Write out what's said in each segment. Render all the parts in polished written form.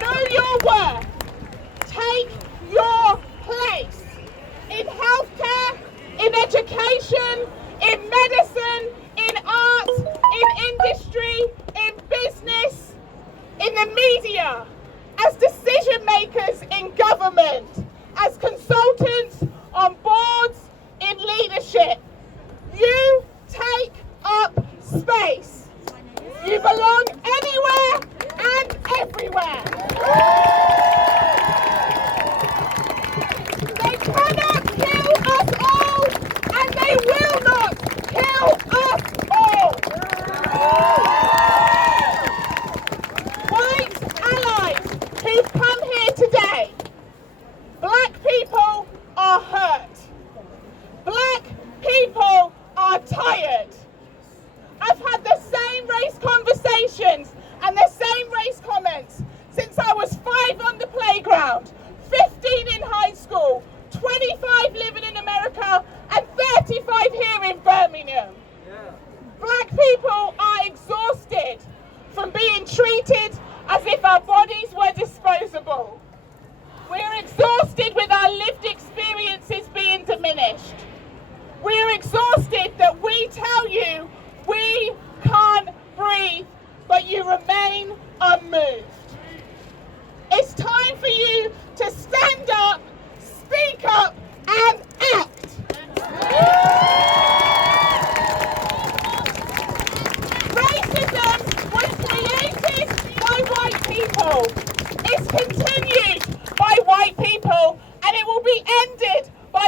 Know your worth. Take your place in healthcare, in education, in medicine, in art, in industry, in business, in the media, as decision makers in government, as consultants on boards, in leadership. You take up space. You belong anywhere and everywhere. They cannot kill us all, and they will not kill us all. White allies who've come here today, black people are hurt. Black people are tired. I've had the same race conversations and the same race comments since I was 5 on the playground, 15 in high school, 25 living in America, and 35 here in Birmingham. Black people are exhausted from being treated as if our bodies were disposable. We're exhausted with our lived experiences being diminished. We're exhausted that we tell you we can't breathe, but you remain unmoved. It's time for you to stand up, speak up, and act. Racism was created by white people. It's continued by white people, and it will be ended by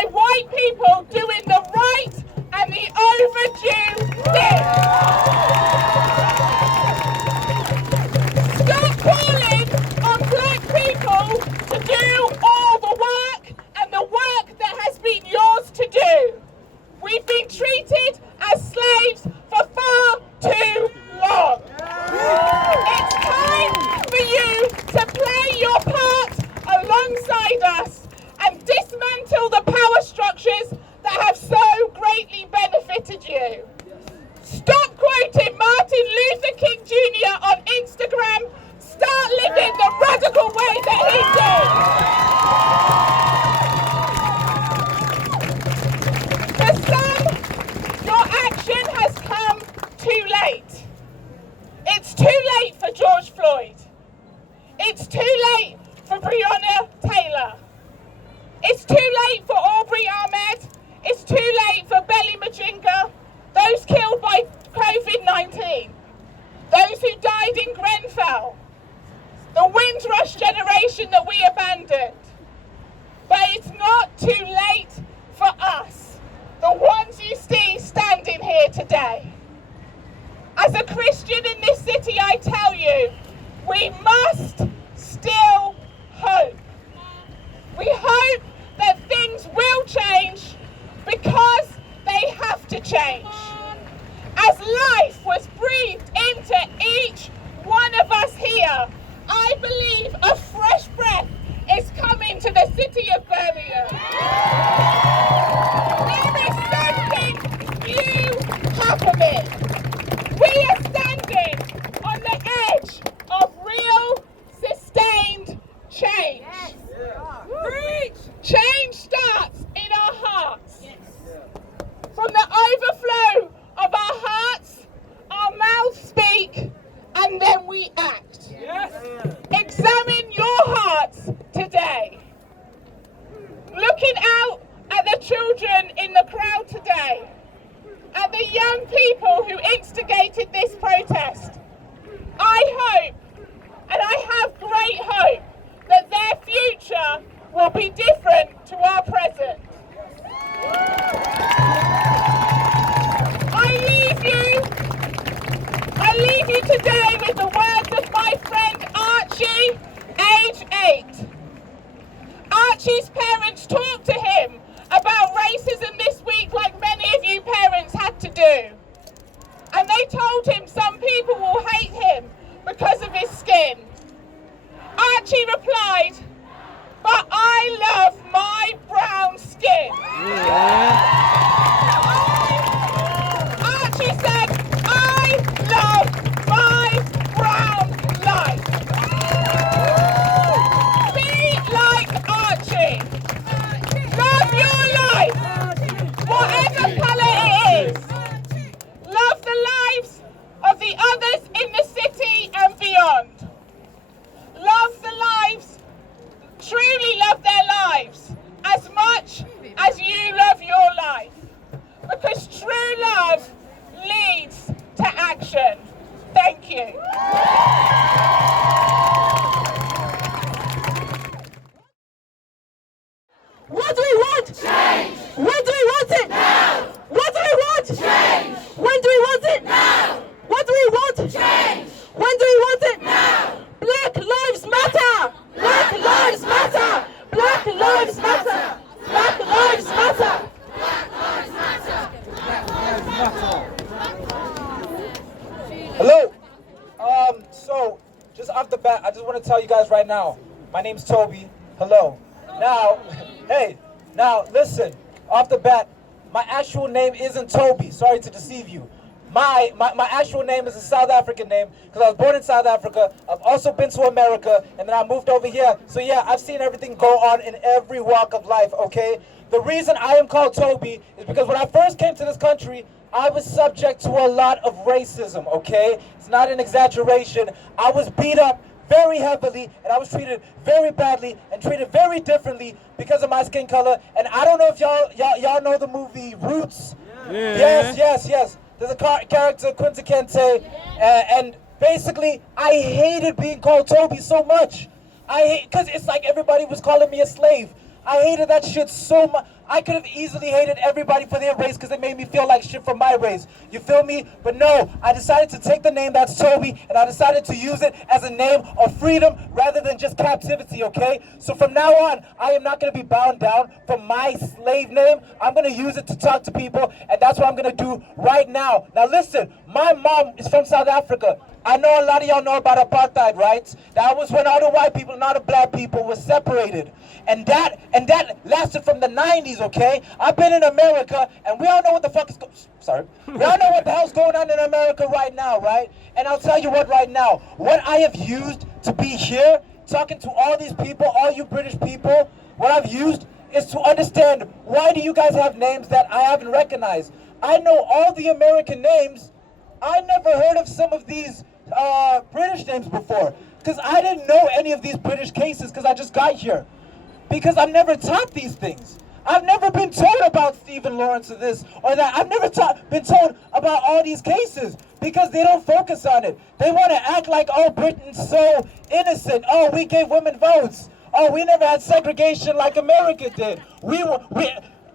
young people who instigated this protest. I hope, and I have great hope, that their future will be different to our present. I leave you today with the words of my friend Archie, age 8. Archie's parents talked to him about racism this week like many of you parents had to do. And they told him some people will hate him because of his skin. Archie replied, "But I love my brown skin." Archie said, "I love my brown life." Be like Archie. Love your life, whatever colour it is. Love the lives of the others in the city and beyond. Love the lives, truly love their lives as much as you love your life. Because true love leads to action. Thank you. What do we want? Change! When do we want it? Now! What do we want? Change! When do we want it? Now! What do we want? Change! When do we want it? Now! Black lives matter! Black lives matter! Black lives matter! Black lives matter! Hello. So just off the bat, I just want to tell you guys right now, my name's Toby. Hello. Now, hey, now listen, off the bat, my actual name isn't Toby. Sorry to deceive you. My actual name is a South African name because I was born in South Africa. I've also been to America and then I moved over here. So yeah, I've seen everything go on in every walk of life, okay? The reason I am called Toby is because when I first came to this country, I was subject to a lot of racism, okay? It's not an exaggeration. I was beat up very heavily and I was treated very badly and treated very differently because of my skin color. And I don't know if y'all know the movie Roots. Yeah. Yes. There's a character, Quinta Kente, and basically I hated being called Toby so much. Because it's like everybody was calling me a slave. I hated that shit so much. I could have easily hated everybody for their race because they made me feel like shit from my race. You feel me? But no, I decided to take the name that's Toby and I decided to use it as a name of freedom rather than just captivity, okay? So from now on, I am not going to be bound down from my slave name. I'm going to use it to talk to people and that's what I'm going to do right now. Now listen, my mom is from South Africa. I know a lot of y'all know about apartheid, right? That was when all the white people and all the black people were separated. And that lasted from the 90s, okay? I've been in America, and we all know what the fuck is we all know what the hell's going on in America right now, right? And I'll tell you what right now, what I have used to be here, talking to all these people, all you British people, what I've used is to understand why do you guys have names that I haven't recognized? I know all the American names. I never heard of some of these British names before because I didn't know any of these British cases because I just got here. Because I'm never taught these things. I've never been told about Stephen Lawrence or this or that. I've never been told about all these cases because they don't focus on it. They want to act like, oh, Britain's so innocent. Oh, we gave women votes. Oh, we never had segregation like America did.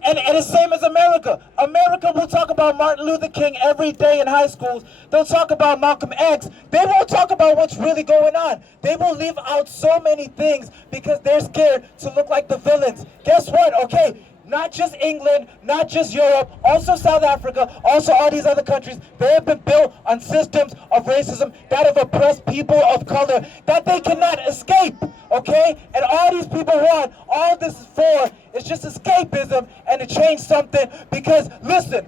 And it's same as America. America will talk about Martin Luther King every day in high schools. They'll talk about Malcolm X. They won't talk about what's really going on. They will leave out so many things because they're scared to look like the villains. Guess what? Okay, not just England, not just Europe, also South Africa, also all these other countries, they have been built on systems of racism that have oppressed people of color that they cannot escape, okay? And all these people want, all this is for, is just escapism and to change something because, listen,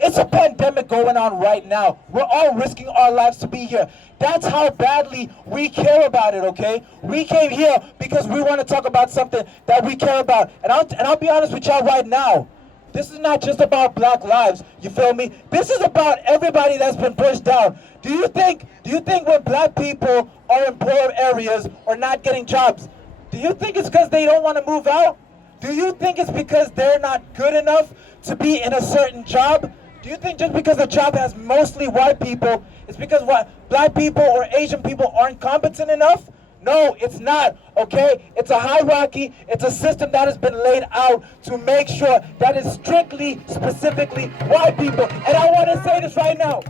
it's a pandemic going on right now. We're all risking our lives to be here. That's how badly we care about it, okay? We came here because we want to talk about something that we care about. And I'll be honest with y'all right now. This is not just about black lives, you feel me? This is about everybody that's been pushed down. Do you think when black people are in poor areas or not getting jobs, do you think it's because they don't want to move out? Do you think it's because they're not good enough to be in a certain job? Do you think just because a job has mostly white people, it's because what, black people or Asian people aren't competent enough? No, it's not, okay? It's a hierarchy, it's a system that has been laid out to make sure that it's strictly, specifically white people. And I want to say this right now.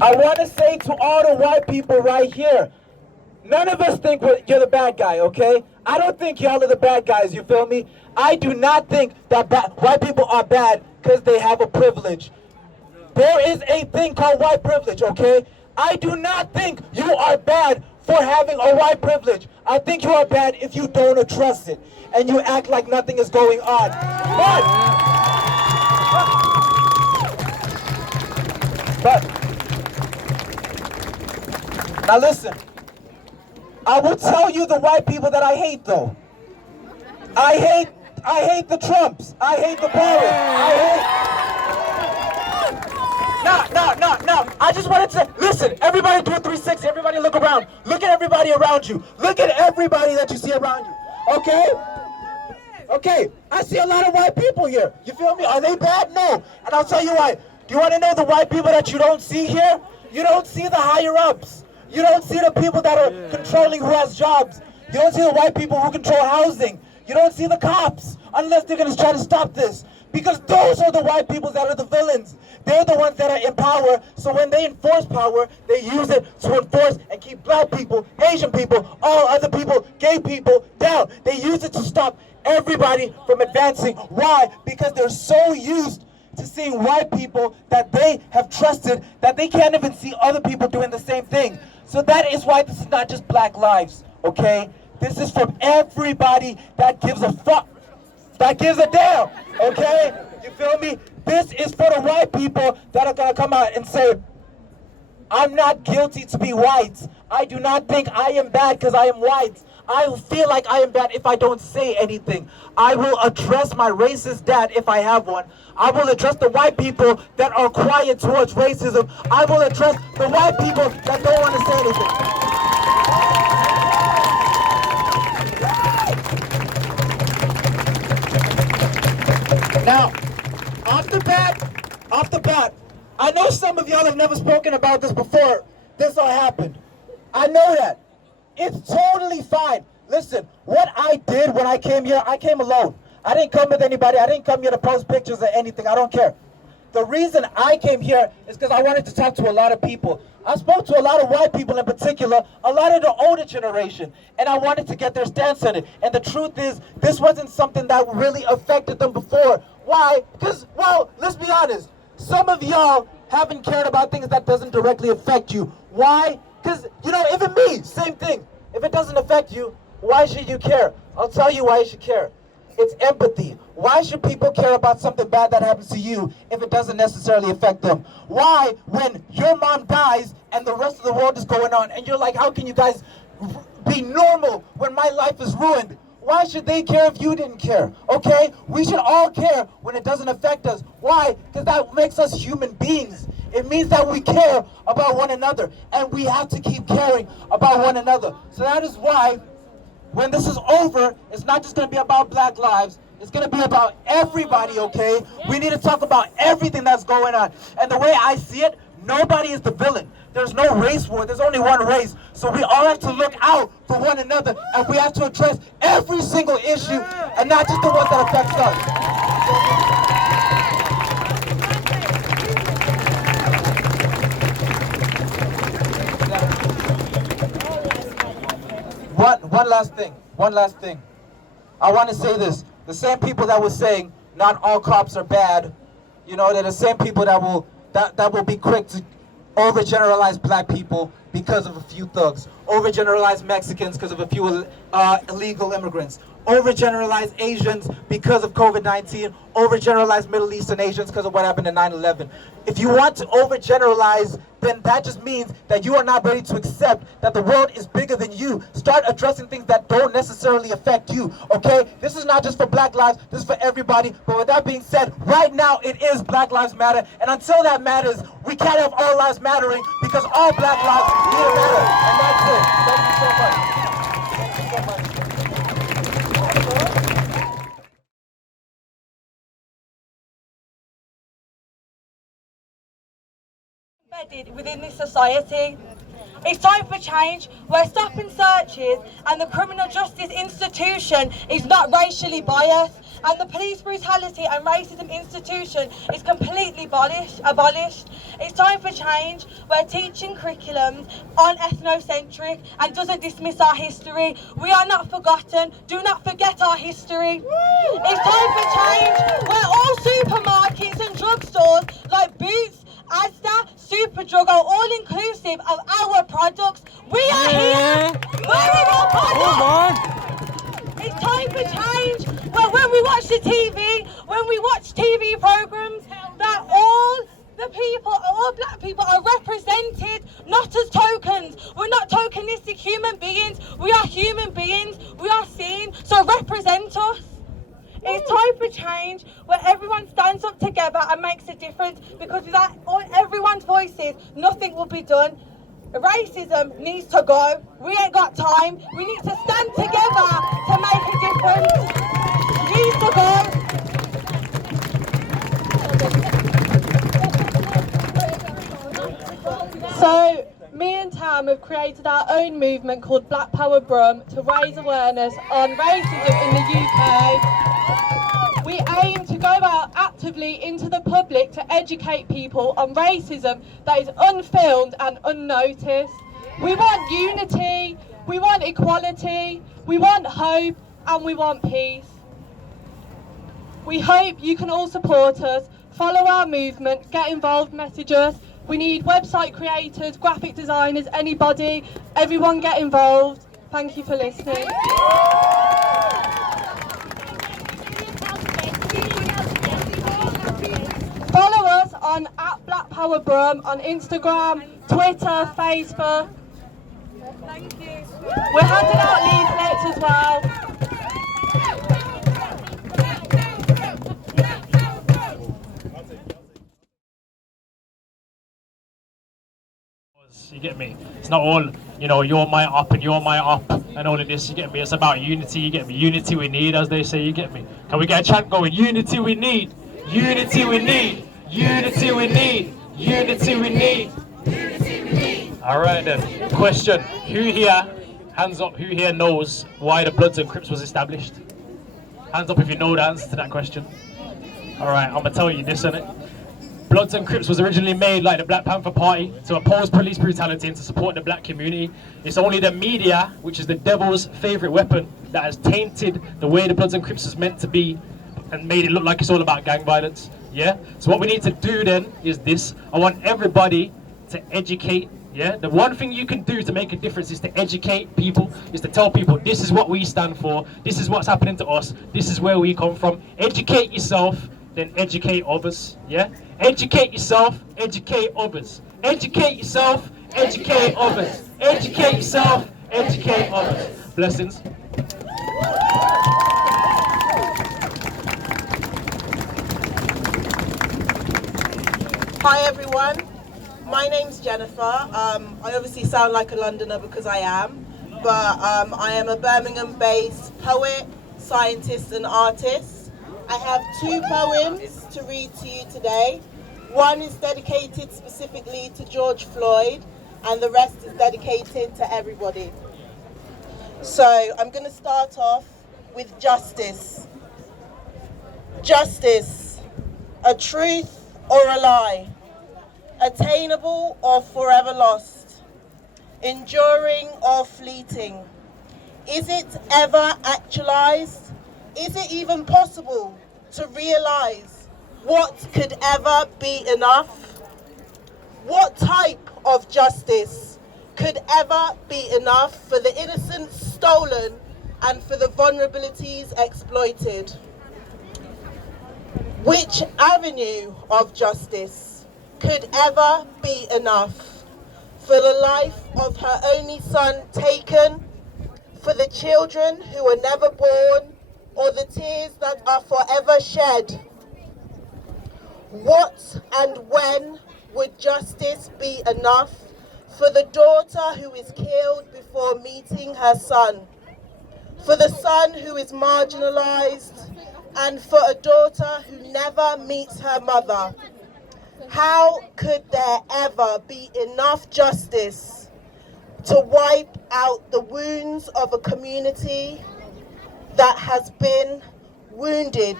I want to say to all the white people right here, none of us think you're the bad guy, okay? I don't think y'all are the bad guys, you feel me? I do not think that white people are bad because they have a privilege. There is a thing called white privilege, okay? I do not think you are bad for having a white privilege. I think you are bad if you don't address it and you act like nothing is going on. But now listen, I will tell you the white people that I hate though. I hate the Trumps. I hate the Boris. No. I just wanted to, listen, everybody do a 360. Everybody look around. Look at everybody around you. Look at everybody that you see around you. Okay? Okay, I see a lot of white people here. You feel me? Are they bad? No. And I'll tell you why. Do you want to know the white people that you don't see here? You don't see the higher ups. You don't see the people that are controlling who has jobs. You don't see the white people who control housing. You don't see the cops, unless they're going to try to stop this. Because those are the white people that are the villains. They're the ones that are in power, so when they enforce power, they use it to enforce and keep black people, Asian people, all other people, gay people down. They use it to stop everybody from advancing. Why? Because they're so used to seeing white people that they have trusted that they can't even see other people doing the same thing. So that is why this is not just black lives, okay? This is from everybody that gives a fuck, that gives a damn, okay? You feel me? This is for the white people that are gonna come out and say, I'm not guilty to be white. I do not think I am bad because I am white. I feel like I am bad if I don't say anything. I will address my racist dad if I have one. I will address the white people that are quiet towards racism. I will address the white people that don't want to say anything. Now, off the bat, I know some of y'all have never spoken about this before this all happened. I know that. It's totally fine. Listen, what I did when I came here, I came alone. I didn't come with anybody. I didn't come here to post pictures or anything. I don't care. The reason I came here is because I wanted to talk to a lot of people. I spoke to a lot of white people in particular, a lot of the older generation, and I wanted to get their stance on it. And the truth is, this wasn't something that really affected them before. Why? Because, well, let's be honest. Some of y'all haven't cared about things that doesn't directly affect you. Why? Because, you know, even me, same thing. If it doesn't affect you, why should you care? I'll tell you why you should care. It's empathy. Why should people care about something bad that happens to you if it doesn't necessarily affect them? Why, when your mom dies and the rest of the world is going on, and you're like, how can you guys be normal when my life is ruined? Why should they care if you didn't care? Okay? We should all care when it doesn't affect us. Why? Because that makes us human beings. It means that we care about one another, and we have to keep caring about one another. So that is why, when this is over, it's not just going to be about black lives. It's going to be about everybody, okay? We need to talk about everything that's going on. And the way I see it, nobody is the villain. There's no race war. There's only one race. So we all have to look out for one another, and we have to address every single issue, and not just the ones that affects us. One last thing. I want to say this. The same people that were saying not all cops are bad, you know, they're the same people that will be quick to overgeneralize black people because of a few thugs, overgeneralize Mexicans because of a few illegal immigrants, overgeneralize Asians because of COVID-19, overgeneralize Middle Eastern Asians because of what happened in 9/11. If you want to overgeneralize, then that just means that you are not ready to accept that the world is bigger than you. Start addressing things that don't necessarily affect you, okay? This is not just for black lives, this is for everybody. But with that being said, right now it is Black Lives Matter, and until that matters, we can't have all lives mattering, because all black lives need to matter. And that's it. Thank you so much. Thank you so much. headed within this society. It's time for change. We're stopping searches and the criminal justice institution is not racially biased, and the police brutality and racism institution is completely abolished. It's time for change. We're teaching curriculum on ethnocentric and doesn't dismiss our history. We are not forgotten. Do not forget our history. It's time for change. Where all supermarkets and drugstores like Boots, Asda, Superdrug are all inclusive of our products. We are here. Wearing our products. It's time for change. Well, when we watch the TV, when we watch TV programs, that all the people, all black people are represented, not as tokens. We're not tokenistic human beings. We are human beings. We are seen. So represent us. It's time for change where everyone stands up together and makes a difference, because without everyone's voices, nothing will be done. Racism needs to go. We ain't got time. We need to stand together to make a difference. Needs to go. So, me and Tam have created our own movement called Black Power Brum to raise awareness on racism in the UK. We aim to go out actively into the public to educate people on racism that is unfilmed and unnoticed. We want unity, we want equality, we want hope, and we want peace. We hope you can all support us, follow our movement, get involved, message us. We need website creators, graphic designers, anybody, everyone get involved. Thank you for listening. Follow us on @BlackPowerBrum on Instagram, Twitter, Facebook. Thank you. We're handing out leaflets as well. You get me? It's not all, you're my up and you're my up and all of this, you get me? It's about unity, you get me? Unity we need, as they say, you get me? Can we get a chant going? Unity we need, unity we need, unity we need, unity we need. Alright then, question. Who here, hands up, who here knows why the Bloods and Crips was established? Hands up if you know the answer to that question. Alright, I'm gonna tell you this, innit? Bloods and Crips was originally made like the Black Panther Party to oppose police brutality and to support the black community. It's only the media, which is the devil's favourite weapon, that has tainted the way the Bloods and Crips is meant to be and made it look like it's all about gang violence. Yeah? So what we need to do then is this. I want everybody to educate. Yeah? The one thing you can do to make a difference is to educate people, is to tell people this is what we stand for, this is what's happening to us, this is where we come from. Educate yourself, then educate others. Yeah? Educate yourself, educate others. Educate yourself, educate others. Educate yourself, educate others. Blessings. Hi everyone, my name's Jennifer. I obviously sound like a Londoner because I am, but I am a Birmingham-based poet, scientist and artist. I have 2 poems to read to you today. One is dedicated specifically to George Floyd, and the rest is dedicated to everybody. So I'm going to start off with justice. Justice, a truth or a lie, attainable or forever lost, enduring or fleeting. Is it ever actualized? Is it even possible to realize what could ever be enough? What type of justice could ever be enough for the innocent stolen and for the vulnerabilities exploited? Which avenue of justice could ever be enough for the life of her only son taken, for the children who were never born, or the tears that are forever shed? What and when would justice be enough for the daughter who is killed before meeting her son, for the son who is marginalized, and for a daughter who never meets her mother? How could there ever be enough justice to wipe out the wounds of a community that has been wounded,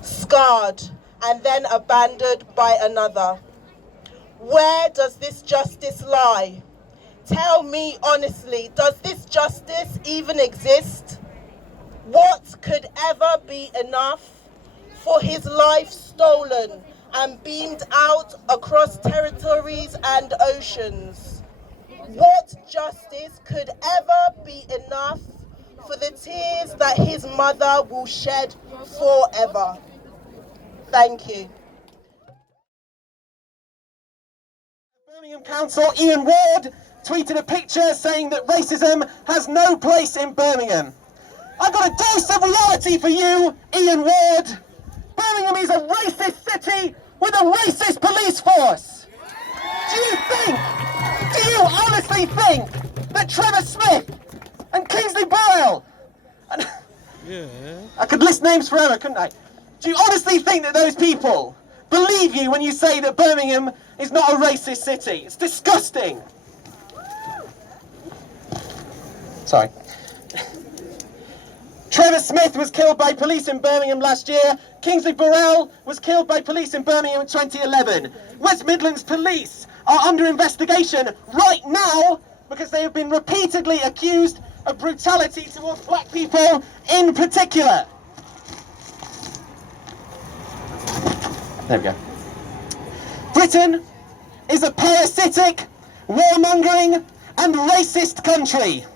scarred, and then abandoned by another? Where does this justice lie? Tell me honestly, does this justice even exist? What could ever be enough for his life stolen and beamed out across territories and oceans? What justice could ever be enough for the tears that his mother will shed forever? Thank you. Birmingham Council Ian Ward tweeted a picture saying that racism has no place in Birmingham. I've got a dose of reality for you, Ian Ward. Birmingham is a racist city with a racist police force. Do you honestly think that Trevor Smith and Kingsley Boyle, and I could list names forever, couldn't I? Do you honestly think that those people believe you when you say that Birmingham is not a racist city? It's disgusting. Sorry. Trevor Smith was killed by police in Birmingham last year. Kingsley Burrell was killed by police in Birmingham in 2011. West Midlands police are under investigation right now because they have been repeatedly accused of brutality towards black people in particular. There we go. Britain is a parasitic, warmongering and racist country.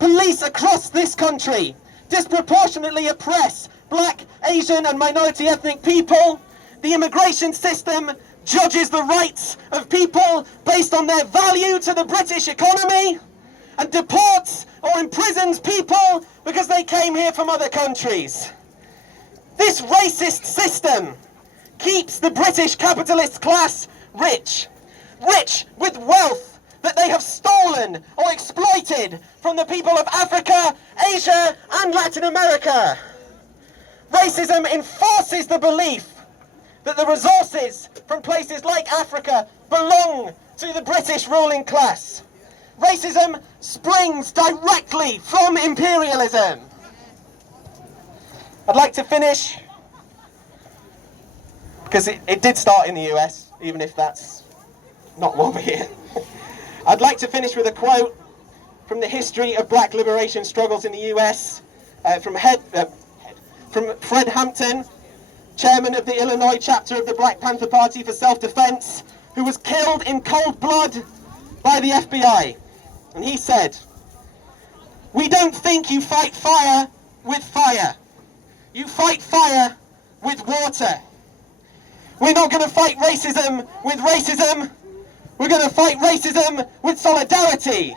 Police across this country disproportionately oppress black, Asian and minority ethnic people. The immigration system judges the rights of people based on their value to the British economy and deports or imprisons people because they came here from other countries. This racist system keeps the British capitalist class rich with wealth that they have stolen or exploited from the people of Africa, Asia and Latin America. Racism enforces the belief that the resources from places like Africa belong to the British ruling class. Racism springs directly from imperialism. I'd like to finish, because it did start in the US, even if that's not why we're here. I'd like to finish with a quote from the history of black liberation struggles in the US, from Fred Hampton, chairman of the Illinois chapter of the Black Panther Party for Self-Defense, who was killed in cold blood by the FBI. And he said, "We don't think you fight fire with fire. You fight fire with water. We're not going to fight racism with racism. We're going to fight racism with solidarity."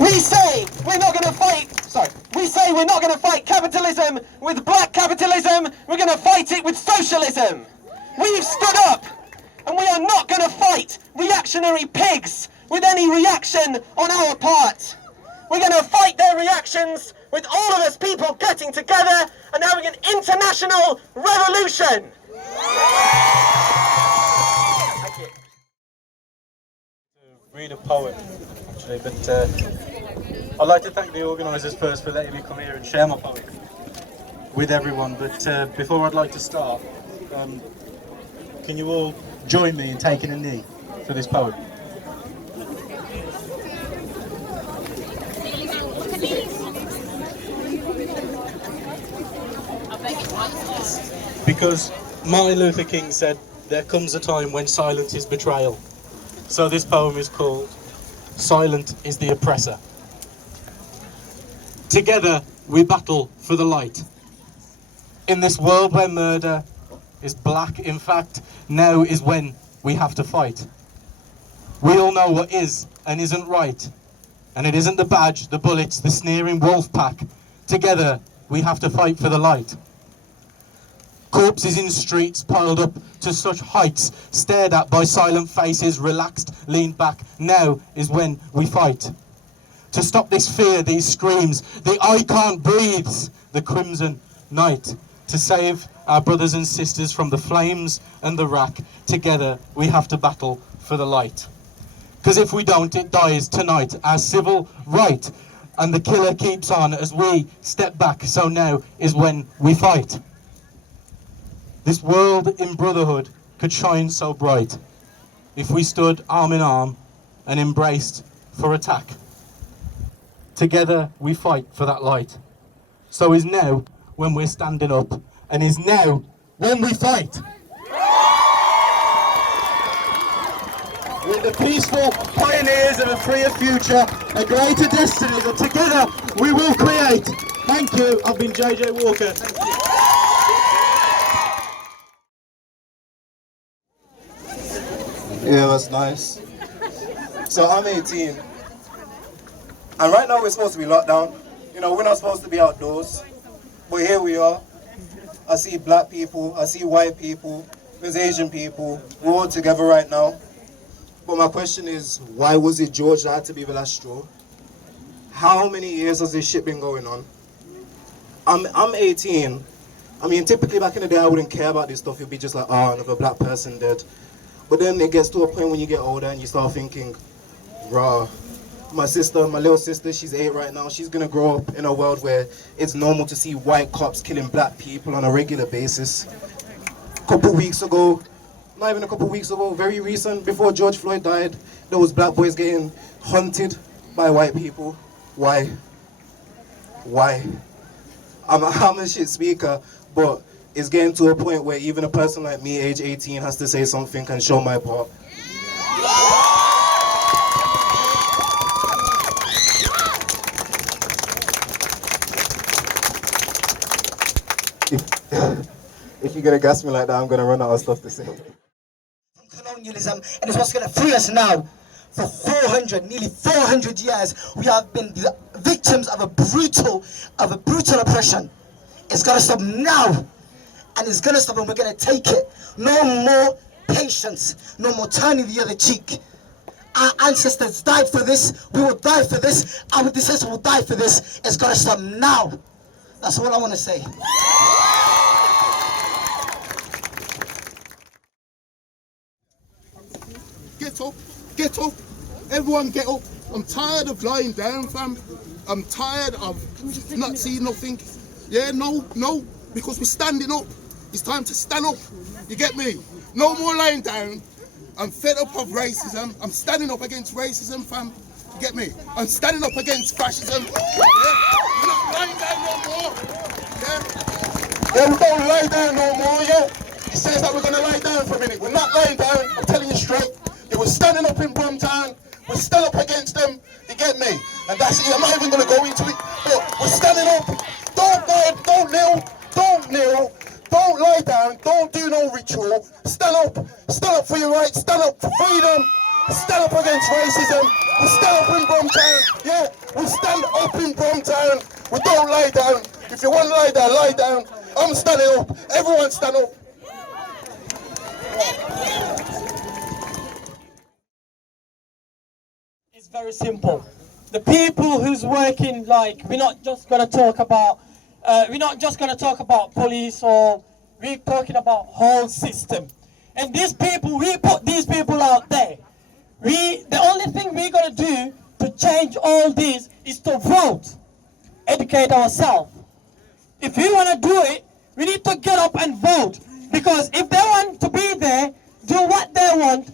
We say we're not going to fight capitalism with black capitalism. We're going to fight it with socialism. We've stood up, and we are not going to fight reactionary pigs with any reaction on our part. We're going to fight their reactions with all of us people getting together and having an international revolution. Thank you. Read a poem, actually, but I'd like to thank the organisers first for letting me come here and share my poem with everyone. But before I'd like to start, can you all join me in taking a knee for this poem? Because Martin Luther King said, "There comes a time when silence is betrayal." So this poem is called "Silent is the Oppressor." Together we battle for the light. In this world where murder is black, in fact, now is when we have to fight. We all know what is and isn't right. And it isn't the badge, the bullets, the sneering wolf pack. Together we have to fight for the light. Corpses in streets piled up to such heights, stared at by silent faces, relaxed, leaned back. Now is when we fight. to stop this fear, these screams, the I can't breathes, the crimson night, to save our brothers and sisters from the flames and the rack. Together we have to battle for the light. Because if we don't, it dies tonight, our civil right. And the killer keeps on as we step back, so now is when we fight. This world in brotherhood could shine so bright if we stood arm in arm and embraced for attack. Together we fight for that light. So is now when we're standing up, and is now when we fight. We're the peaceful pioneers of a freer future, a greater destiny that together we will create. Thank you. I've been JJ Walker. Thank you. Yeah, that's nice. So I'm 18, and right now we're supposed to be locked down. You know, we're not supposed to be outdoors, but here we are. I see black people, I see white people, there's Asian people, we're all together right now. But my question is, why was it George that had to be the last straw? How many years has this shit been going on? I'm 18. I mean, typically back in the day I wouldn't care about this stuff. It'd be just like, oh, another black person dead. But then it gets to a point when you get older and you start thinking, rah, my little sister, she's 8 right now. She's gonna grow up in a world where it's normal to see white cops killing black people on a regular basis. Couple weeks ago, not even a couple weeks ago, very recent, before George Floyd died, there was black boys getting hunted by white people. Why? Why? I'm a shit speaker, but it's getting to a point where even a person like me, age 18, has to say something and show my part. If you're gonna gas me like that, I'm gonna run out of stuff to say. Colonialism, and it's what's going to free us now. For nearly 400 years, we have been the victims of a brutal oppression. It's going to stop now, and it's going to stop, and we're going to take it. No more patience, no more turning the other cheek. Our ancestors died for this. We will die for this. Our descendants will die for this. It's going to stop now. That's all I want to say. Get up, everyone get up. I'm tired of lying down, fam. I'm tired of not seeing nothing. Yeah, no, because we're standing up. It's time to stand up, you get me? No more lying down. I'm fed up of racism. I'm standing up against racism, fam. You get me? I'm standing up against fascism. Yeah? We're not lying down no more. Yeah, we don't lie down no more, yeah? It says that we're gonna lie down for a minute. We're not lying down, I'm telling you straight. Yeah, we're standing up in Brumtown, we're still up against them, you get me? And that's it, I'm not even gonna go into it, but we're standing up. Don't kneel, don't lie down, don't do no ritual. Stand up for your rights, stand up for freedom, stand up against racism. We stand up in Brumtown, yeah? We stand up in Brumtown, we don't lie down. If you want to lie down. I'm standing up, everyone stand up. It's very simple. The people who's working, like, we're not just gonna talk about police, or we're talking about whole system. And these people, we put these people out there. The only thing we're gonna do to change all this is to vote, educate ourselves. If we wanna do it, we need to get up and vote. Because if they want to be there, do what they want.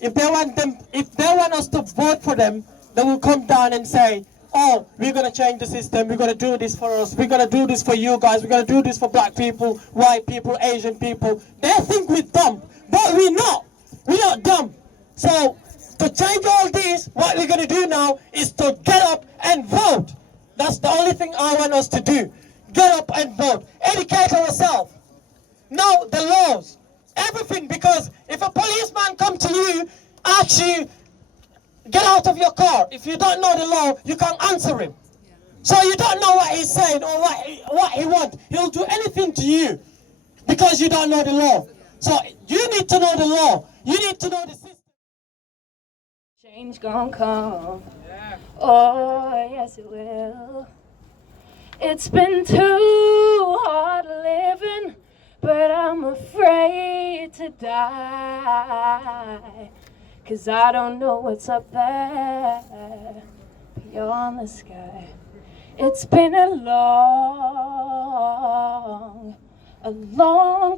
If they want us to vote for them, they will come down and say, oh, we're going to change the system, we're going to do this for us, we're going to do this for you guys, we're going to do this for black people, white people, Asian people. They think we're dumb, but we're not. We're not dumb. So, to change all this, what we're going to do now is to get up and vote. That's the only thing I want us to do. Get up and vote. Educate ourselves. Know the laws. Everything, because if a policeman come to you, asks you, get out of your car. If you don't know the law, you can't answer him. So you don't know what he's saying or what he wants. He'll do anything to you because you don't know the law. So you need to know the law. You need to know the system. Change gonna come. Oh, yes it will. It's been too hard living, but I'm afraid to die. 'Cause I don't know what's up there beyond the sky. It's been a long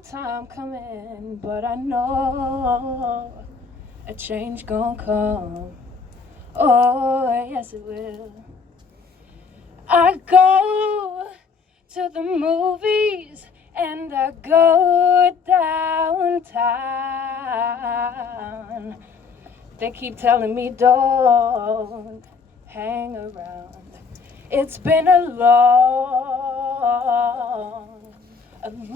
time coming, but I know a change gonna come. Oh, yes it will. I go to the movies and I go downtown. They keep telling me don't hang around. It's been a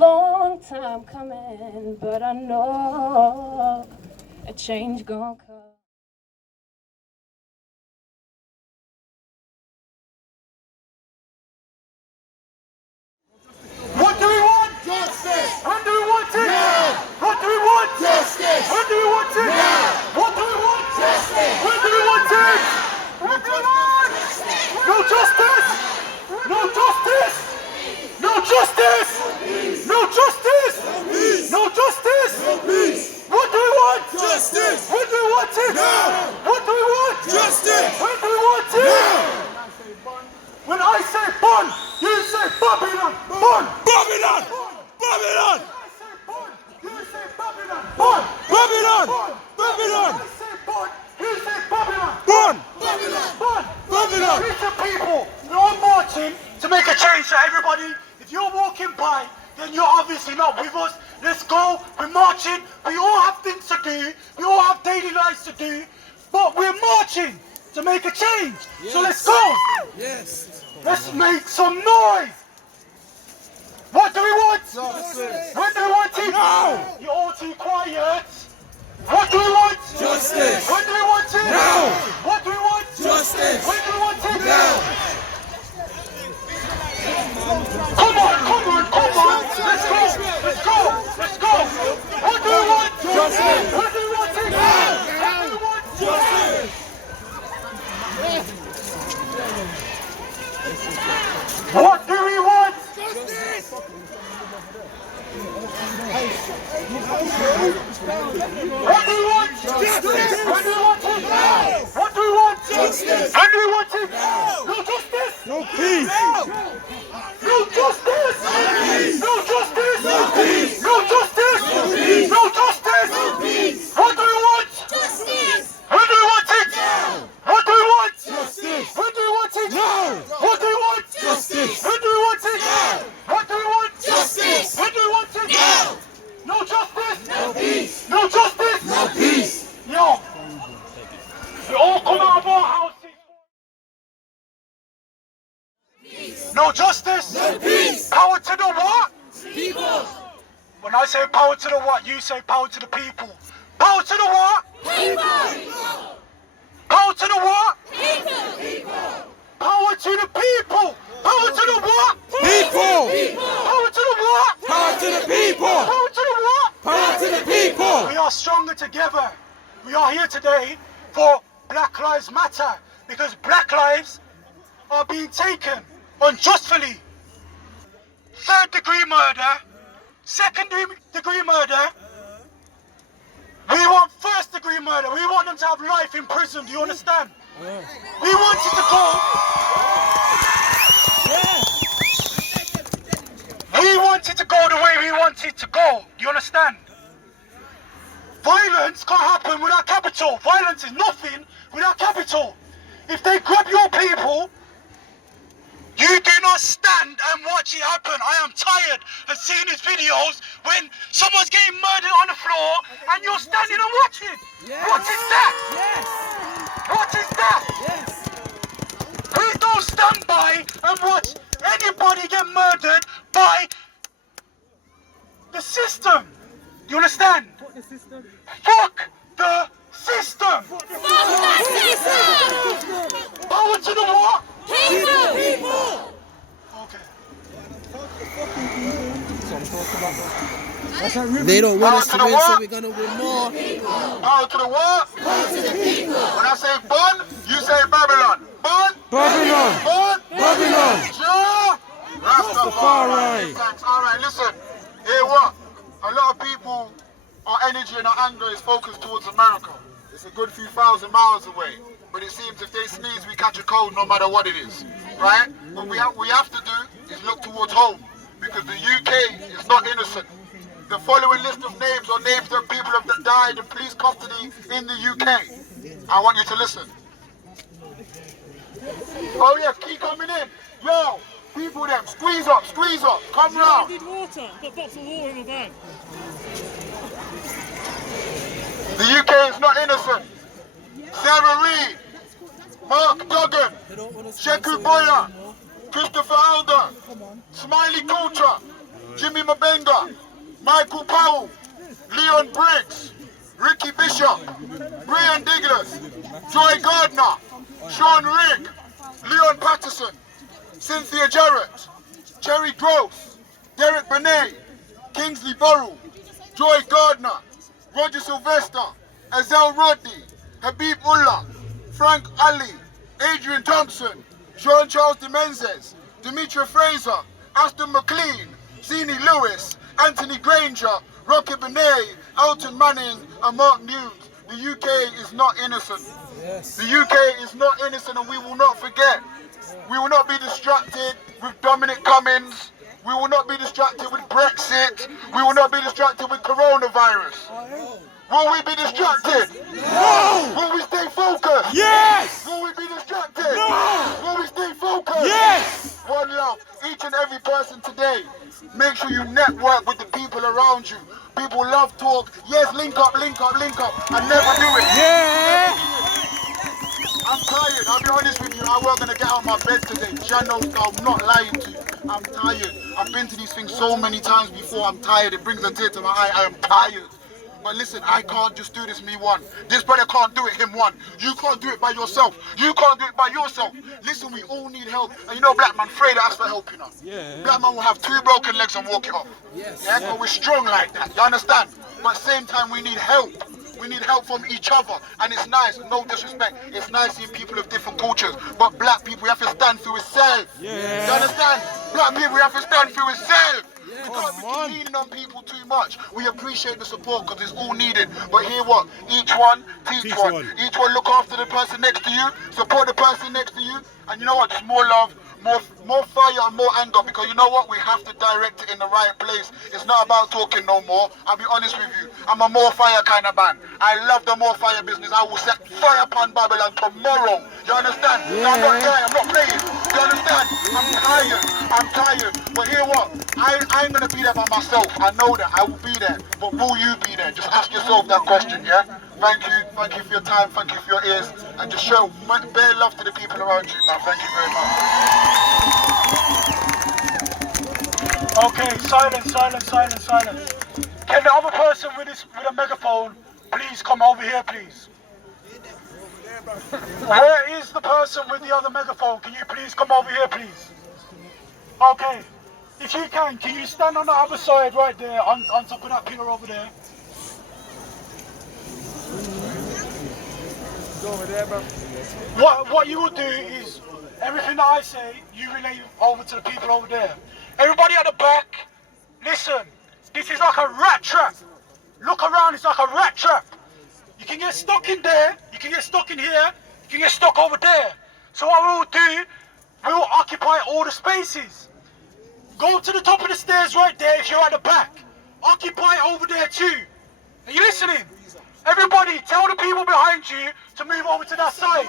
long time coming, but I know a change gonna come. What do we want? Justice! When do we want it? Now! What do we want? Justice! When do we want it? Now! What do we want? Justice! When do we want it? What do we want? No justice! No justice! No justice! No justice! No justice! No peace! What do we want? Justice! When do we want it? Now! What do we want? Justice! When do we want it? Now! When I say bun, you say Babylon! Bun! Babylon! Babylon! When I say bun, you say Babylon! Bun! Babylon! Babylon! When I say bun, you say Babylon! Bun! Babylon! Bun! Babylon! Listen, people, we're marching to make a change for everybody. If you're walking by, then you're obviously not with us. Let's go. We're marching. We all have things to do. We all have daily lives to do. But we're marching to make a change. Yes. So let's go. Yes. Let's make some noise. What do we want? Justice. When do we want it? Now. You're all too quiet. What do we want? Justice. When do we want it? Now. What do we want? Justice. When do we want it? Now. Come on, come on, come on. Let's go, let's go, let's go. What do we want? Justice. When do we want it? Now. What do we want? Justice. What do we want? Justice. What do we want? Justice. When do we want it? Now. What do we want? Justice. When do we want it? Now. No justice. No peace. No justice! No peace! No justice! No peace! No justice! No peace! No justice! No peace! What do we want? Justice! When do we want it? Now! What do we want? Justice! When do we want it? Now! What do we want? Justice! When do we want it? Now! What do we want? Justice! When do we want it? Now! No justice! No peace! No justice! No peace! Yo! We all come out of our houses! No justice, no peace. Power to the what? People. When I say power to the what, you say power to the people. Power to the what? People. Power to the what? People. Power to the people. Power to the what? People. Power to the what? Power to the people. Power to the what? Power to the people. We are stronger together. We are here today for Black Lives Matter because Black lives are being taken unjustly. Third-degree murder, second-degree murder. We want first-degree murder. We want them to have life in prison. Do you understand? We want it to go. We want it to go the way we want it to go. Do you understand? Violence can't happen without capital. Violence is nothing without capital. If they grab your people, you do not stand and watch it happen. I am tired of seeing these videos when someone's getting murdered on the floor and you're standing and watching. Yes. What is that? Yes. What is that? Yes. We don't stand by and watch anybody get murdered by the system. Do you understand? Fuck the system. Fuck the system. Fuck the system. Power to the what? People! Okay. They don't want us to win, so we're gonna win more. Power to the what? Power to the people! When I say bun, you say Babylon. energy and our anger is focused towards America. It's a good few thousand miles away. But it seems if they sneeze, we catch a cold no matter what it is, right? What we have to do is look towards home, because the UK is not innocent. The following list of names are names of people that died in police custody in the UK. I want you to listen. Oh yeah, keep coming in. Yo, people them, squeeze up, come round. I need water, I've got bottles of water in my bag. The UK is not innocent. Sarah Reid, Mark Duggan, Sheku Boya, Christopher Alder, Smiley Coulter, Jimmy Mabenga, Michael Powell, Leon Briggs, Ricky Bishop, Brian Douglas, Joy Gardner, Sean Rigg, Leon Patterson, Cynthia Jarrett, Jerry Gross, Derek Benet, Kingsley Burrell, Joy Gardner, Roger Sylvester, Azelle Rodney, Habib Ullah, Frank Ali, Adrian Thompson, Jean-Charles de Menezes, Demetra Fraser, Aston McLean, Zini Lewis, Anthony Granger, Rocky Benet, Elton Manning, and Mark News. The UK is not innocent. Yes. The UK is not innocent, and we will not forget. We will not be distracted with Dominic Cummings. We will not be distracted with Brexit. We will not be distracted with coronavirus. Will we be distracted? No! Will we stay focused? Yes! Will we be distracted? No! Will we stay focused? Yes! One love. Each and every person today, make sure you network with the people around you. People love talk. Yes, link up. I never do it. Yeah! I'm tired. I'll be honest with you. I wasn't going to get out of my bed today. Jano, I'm not lying to you. I'm tired. I've been to these things so many times before. I'm tired. It brings a tear to my eye. I am tired. But listen, I can't just do this me one. This brother can't do it him one. You can't do it by yourself. You can't do it by yourself. Listen, we all need help. And you know, black man, Freda asked for help, you know. Yeah. Black man will have 2 broken legs and walk it off. Yes. Yeah, but we're strong like that. You understand? But at the same time, we need help. We need help from each other. And it's nice, no disrespect. It's nice seeing people of different cultures. But black people, we have to stand for ourselves. Yeah. You understand? Black people, we have to stand for ourselves. We can't be leaning on people too much. We appreciate the support because it's all needed. But hear what? Each one, teach one. Each one look after the person next to you, support the person next to you. And you know what? Just more love, more fire and more anger, because you know what? We have to direct it in the right place. It's not about talking no more. I'll be honest with you. I'm a more fire kind of man. I love the more fire business. I will set fire upon Babylon tomorrow. You understand? Yeah. No, I'm not lying. I'm not playing. You understand? I'm tired. But hear what? I ain't going to be there by myself. I know that. I will be there. But will you be there? Just ask yourself that question, yeah? Thank you for your time, thank you for your ears, and just show bare love to the people around you, man. Thank you very much. Okay, silence. Can the other person with a megaphone please come over here, please? Where is the person with the other megaphone? Can you please come over here, please? Okay, if you can you stand on the other side right there, on top of that pillar over there? Over there, bro. What you will do is everything that I say, you relay over to the people over there. Everybody at the back, listen. This is like a rat trap. Look around, it's like a rat trap. You can get stuck in there, you can get stuck in here, you can get stuck over there. So what we will do, we will occupy all the spaces. Go to the top of the stairs right there if you're at the back. Occupy over there too. Are you listening? Everybody, tell the people behind you to move over to that side.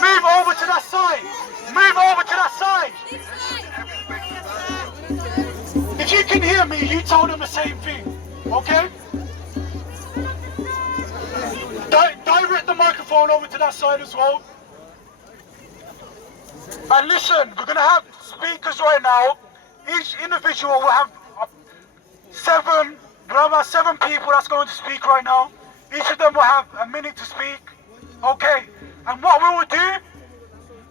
Move over to that side. Move over to that side. If you can hear me, you tell them the same thing, okay? Direct the microphone over to that side as well. And listen, we're going to have speakers right now. Each individual will have 7 people that's going to speak right now. Each of them will have a minute to speak. Okay. And what we will do?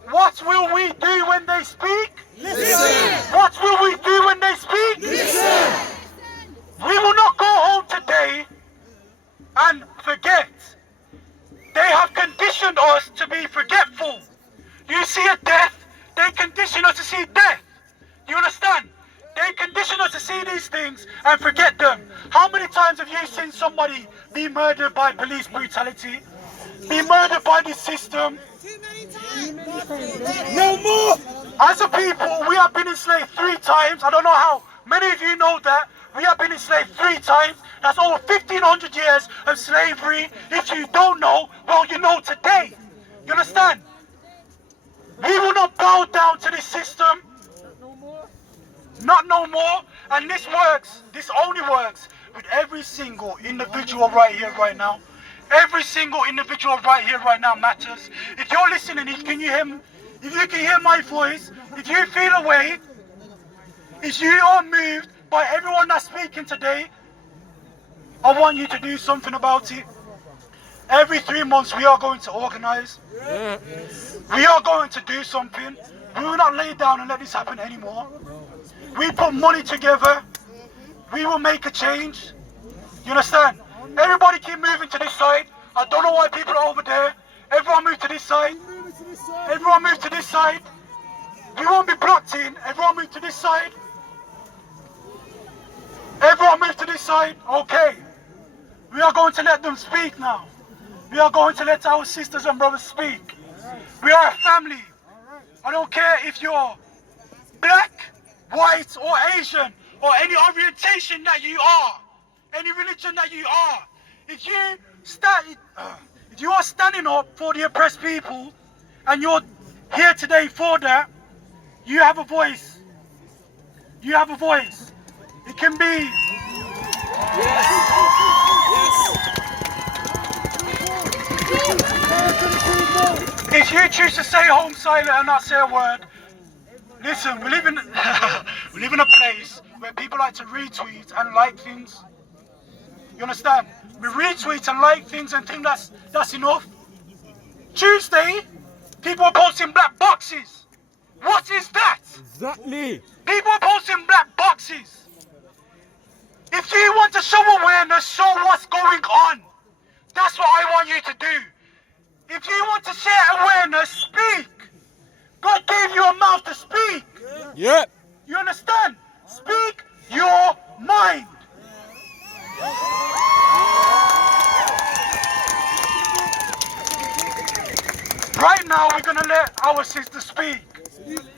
What will we do when they speak? Listen. What will we do when they speak? Listen. We will not go home today and forget. They have conditioned us to be forgetful. You see a death, they condition us to see death. You understand? They condition us to see these things and forget them. How many times have you seen somebody be murdered by police brutality? Be murdered by this system? No more! As a people, we have been enslaved 3 times. I don't know how many of you know that. We have been enslaved 3 times. That's over 1,500 years of slavery. If you don't know, well, you know today. You understand? We will not bow down to this system. Not no more. And this works. This only works with every single individual right here, right now. Every single individual right here, right now matters. If you're listening, if you can hear my voice, if you feel a way, if you are moved by everyone that's speaking today, I want you to do something about it. Every 3 months we are going to organize. We are going to do something. We will not lay down and let this happen anymore. We put money together. We will make a change. You understand? Everybody keep moving to this side. I don't know why people are over there. Everyone move to this side. Everyone move to this side. We won't be blocked in. Everyone move to this side. Everyone move to this side. Okay. We are going to let them speak now. We are going to let our sisters and brothers speak. We are a family. I don't care if you're black, white, or Asian, or any orientation that you are, any religion that you are. If you are standing up for the oppressed people, and you're here today for that, you have a voice. You have a voice. It can be. If you choose to stay home silent and not say a word, listen, we live in a place where people like to retweet and like things. You understand? We retweet and like things and think that's enough. Tuesday, people are posting black boxes. What is that? Exactly. People are posting black boxes. If you want to show awareness, show what's going on. That's what I want you to do. If you want to share awareness, speak. God gave you a mouth to speak. Yeah. You understand? Speak your mind. Right now, we're going to let our sister speak.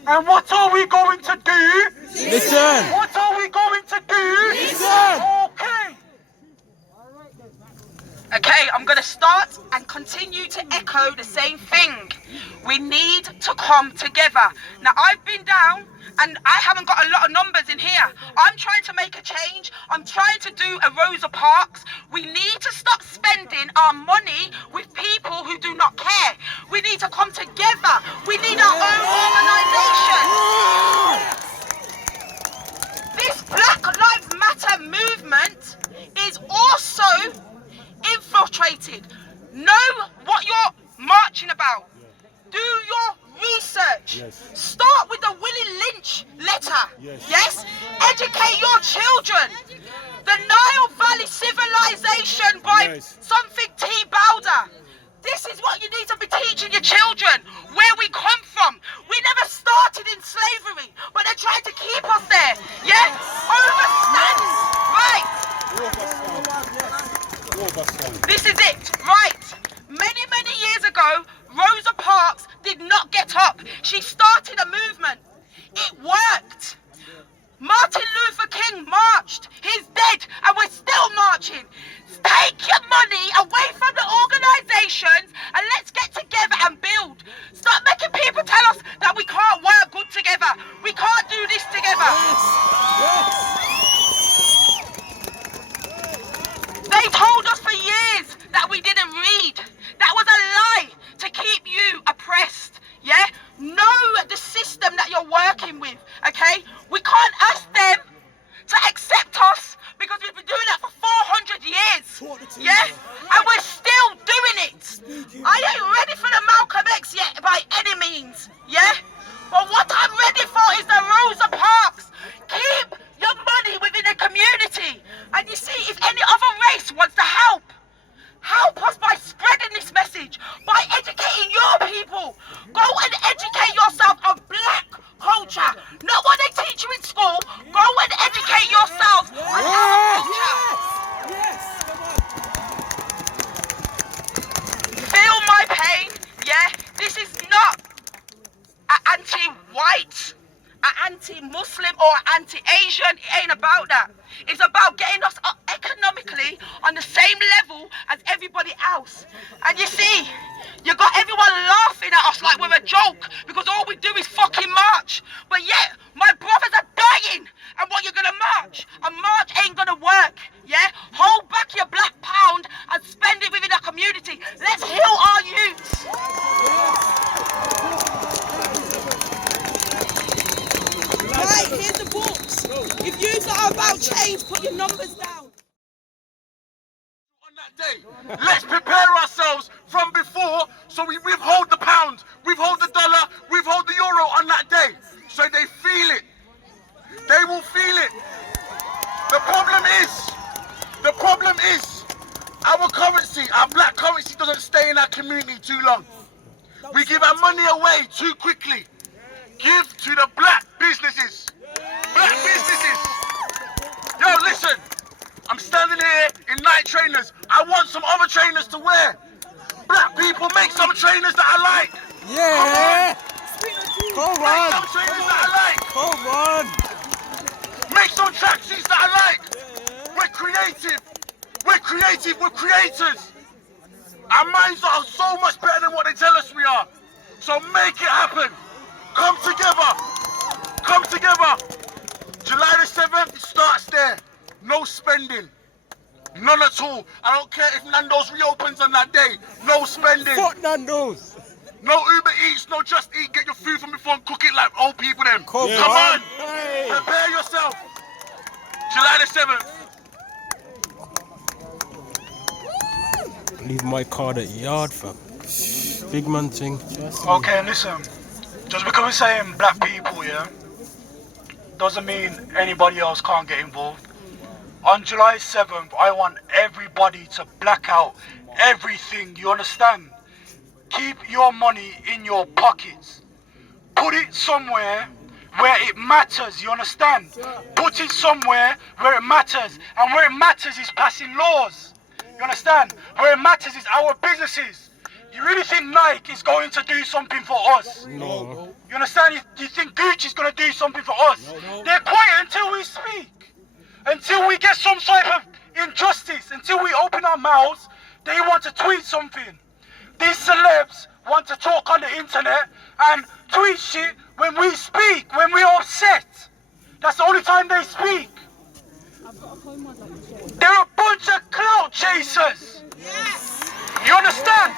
And what are we going to do? Listen. What are we going to do? Listen. Okay. Okay, I'm going to start and continue to echo the same thing. We need to come together. Now, I've been down and I haven't got a lot of numbers in here. I'm trying to make a change. I'm trying to do a Rosa Parks. We need to stop spending our money with people who do not care. We need to come together. We need our own organisation. This Black Lives Matter movement is also infiltrated. Know what you're marching about. Do your research. Start with the Willie Lynch letter. Yes? Educate your children. The Nile Valley Civilization by something T. Bowder. This is what you need to be teaching your children, where we come from. We never started in slavery, but they tried to keep us there. Yeah? Overstand. Right. This is it, right. Many years ago, Rosa Parks did not get up. She started a movement. It worked. Martin Luther King marched. He's dead and we're still marching. Take your money away from the organisations and let's get together and build. Stop making people tell us that we can't work good together. We can't do this together. They told us for years that we didn't read. That was a lie to keep you oppressed, yeah? Know the system that you're working with, okay? We can't ask them to accept us because we've been doing that for 400 years, yeah? And we're still doing it. I ain't ready for the Malcolm X yet by any means, yeah? But what I'm ready for is the Rosa Parks. Keep your money within the community. And you see, if any other race wants to help us by spreading this message, by educating your people. Go and educate yourself on black culture. Not what they teach you in school. Go anti-white, anti-Muslim or anti-Asian. It ain't about that. It's about getting us economically on the same level as everybody else. And you see, you got everyone laughing at us like we're a joke because all we do is fucking march. But yet, my brothers are dying. And what you're gonna march? A march ain't gonna work, yeah? Hold back your black pound and spend it within our community. Let's heal our youths. Right, here's the books. If you are about change, put your numbers down. On that day, let's prepare ourselves from before so we withhold the pound, withhold the dollar, withhold the euro on that day. So they feel it. They will feel it. The problem is, our currency, our black currency doesn't stay in our community too long. We give our money away too quickly. Give to the black businesses. Black businesses. Yo, listen. I'm standing here in night trainers. I want some other trainers to wear. Black people, make some trainers that I like. Yeah. Come on. Make some trainers that I like. Come on. Make some tracksuits that I like. We're creative. We're creative. We're creators. Our minds are so much better than what they tell us we are. So make it happen. Come together. Come together. July the 7th, it starts there. No spending. None at all. I don't care if Nando's reopens on that day. No spending. Fuck Nando's. No Uber Eats, no Just Eat. Get your food from before and cook it like old people them. Come on. Hey. Prepare yourself. July the 7th. Leave my card at yard, fam. Big man thing. Okay, listen. Just because we're saying black people, yeah, doesn't mean anybody else can't get involved. On July 7th, I want everybody to black out everything, you understand? Keep your money in your pockets. Put it somewhere where it matters, you understand? Put it somewhere where it matters. And where it matters is passing laws. You understand? Where it matters is our businesses. You really think Nike is going to do something for us? No. You understand? You think Gucci's going to do something for us? No. They're quiet until we speak. Until we get some sort of injustice. Until we open our mouths, they want to tweet something. These celebs want to talk on the internet and tweet shit when we speak, when we're upset. That's the only time they speak. They're a bunch of clout chasers. Yes. You understand?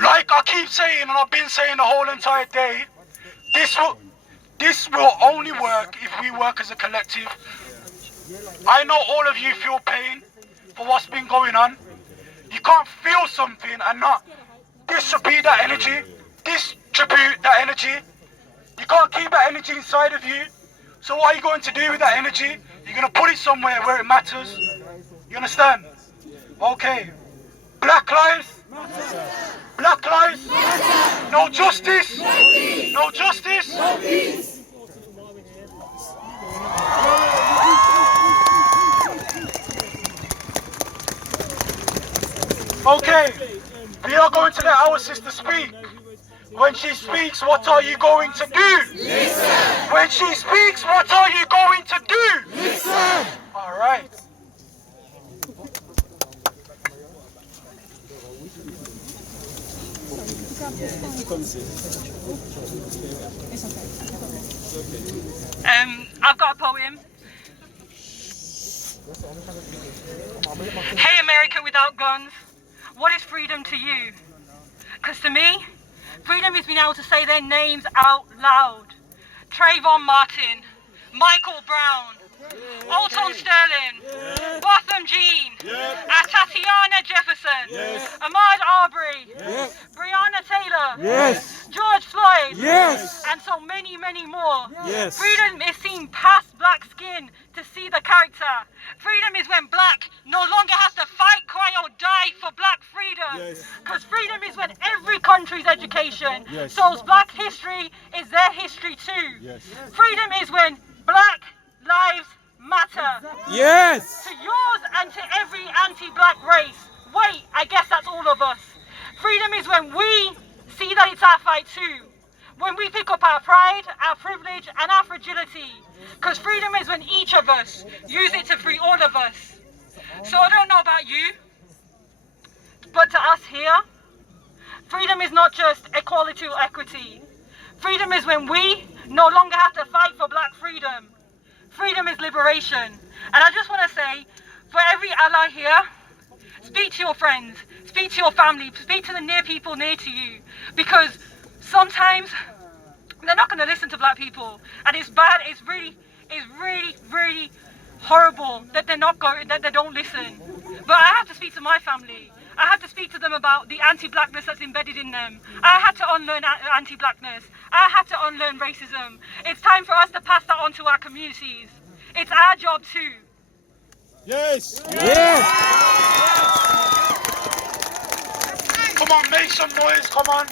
Like I keep saying, and I've been saying the whole entire day, this will only work if we work as a collective. I know all of you feel pain for what's been going on. You can't feel something and not distribute that energy. You can't keep that energy inside of you. So what are you going to do with that energy? You're going to put it somewhere where it matters. You understand? Okay. Black lives. Black lives. No justice. No justice. No peace. Okay, we are going to let our sister speak. When she speaks, what are you going to do? Listen. When she speaks, what are you going to do? Listen. All right. I've got a poem. Hey America without guns, what is freedom to you? Because to me, freedom is being able to say their names out loud. Trayvon Martin, Michael Brown, Alton Sterling, Botham Jean, Tatiana Jefferson, Ahmaud Arbery, Breonna Taylor, George Floyd, and so many, many more. Freedom is seeing past black skin to see the character. Freedom is when black no longer has to fight, cry or die for black freedom. Because freedom is when every country's education shows black history is their history too. Freedom is when black lives matter. Yes! To yours and to every anti-black race, wait, I guess that's all of us. Freedom is when we see that it's our fight too. When we pick up our pride, our privilege and our fragility. Because freedom is when each of us use it to free all of us. So I don't know about you, but to us here, freedom is not just equality or equity. Freedom is when we no longer have to fight for black freedom. Freedom is liberation. And I just want to say, for every ally here, speak to your friends, speak to your family, speak to the near people near to you. Because sometimes they're not going to listen to black people. And it's bad, it's really horrible that they're not going, that they don't listen. But I have to speak to my family. I have to speak to them about the anti-blackness that's embedded in them. I had to unlearn anti-blackness. I had to unlearn racism. It's time for us to pass that on to our communities. It's our job too. Yes! Yes! Come on, make some noise, come on.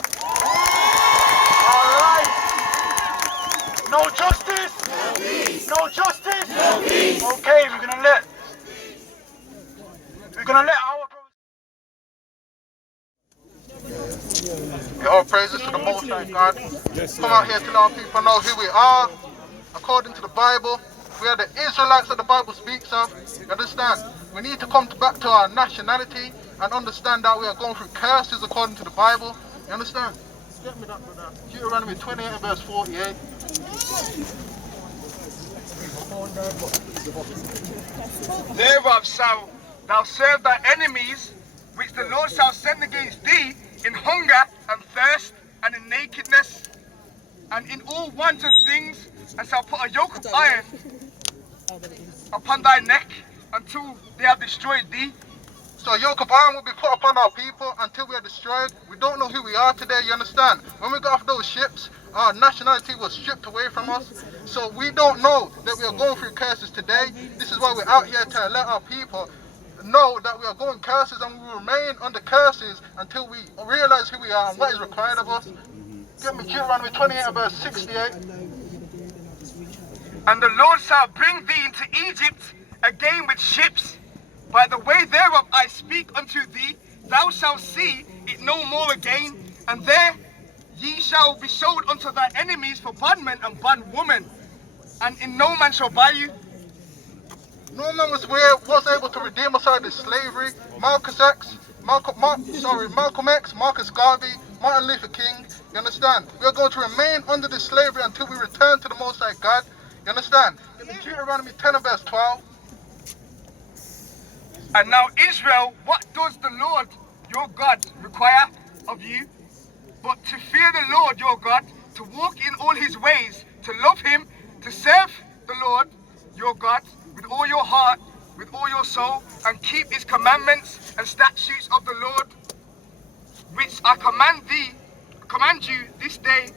Alright. No justice? No peace. No justice? No peace. Okay, we're gonna let our All praises to the Most High God. Come out here to let our people know who we are. According to the Bible, we are the Israelites that the Bible speaks of. You understand? We need to come back to our nationality and understand that we are going through curses according to the Bible. You understand? Get me that, brother. Deuteronomy 28 verse 48. Thereof shalt thou serve thy enemies, which the Lord shall send against thee in hunger and thirst and in nakedness and in all want of things, and shall put a yoke of iron upon thy neck until they have destroyed thee. So a yoke of iron will be put upon our people until we are destroyed. We don't know who we are today, you understand? When we got off those ships, our nationality was stripped away from us. So we don't know that we are going through curses today. This is why we're out here to let our people know that we are going curses, and we will remain under curses until we realize who we are and what is required of us. Get me Deuteronomy 28 verse 68. And the Lord shall bring thee into Egypt again with ships. By the way thereof I speak unto thee, thou shalt see it no more again. And there ye shall be sold unto thy enemies for bondmen and bondwomen. And in no man shall buy you. No man was able to redeem us out of this slavery. Malcolm X, Marcus Garvey, Martin Luther King. You understand? We are going to remain under this slavery until we return to the Most High God. You understand? In Deuteronomy 10 verse 12. And now Israel, what does the Lord your God require of you? But to fear the Lord your God, to walk in all his ways, to love him, to serve the Lord your God with all your heart, with all your soul, and keep his commandments and statutes of the Lord, which I command you this day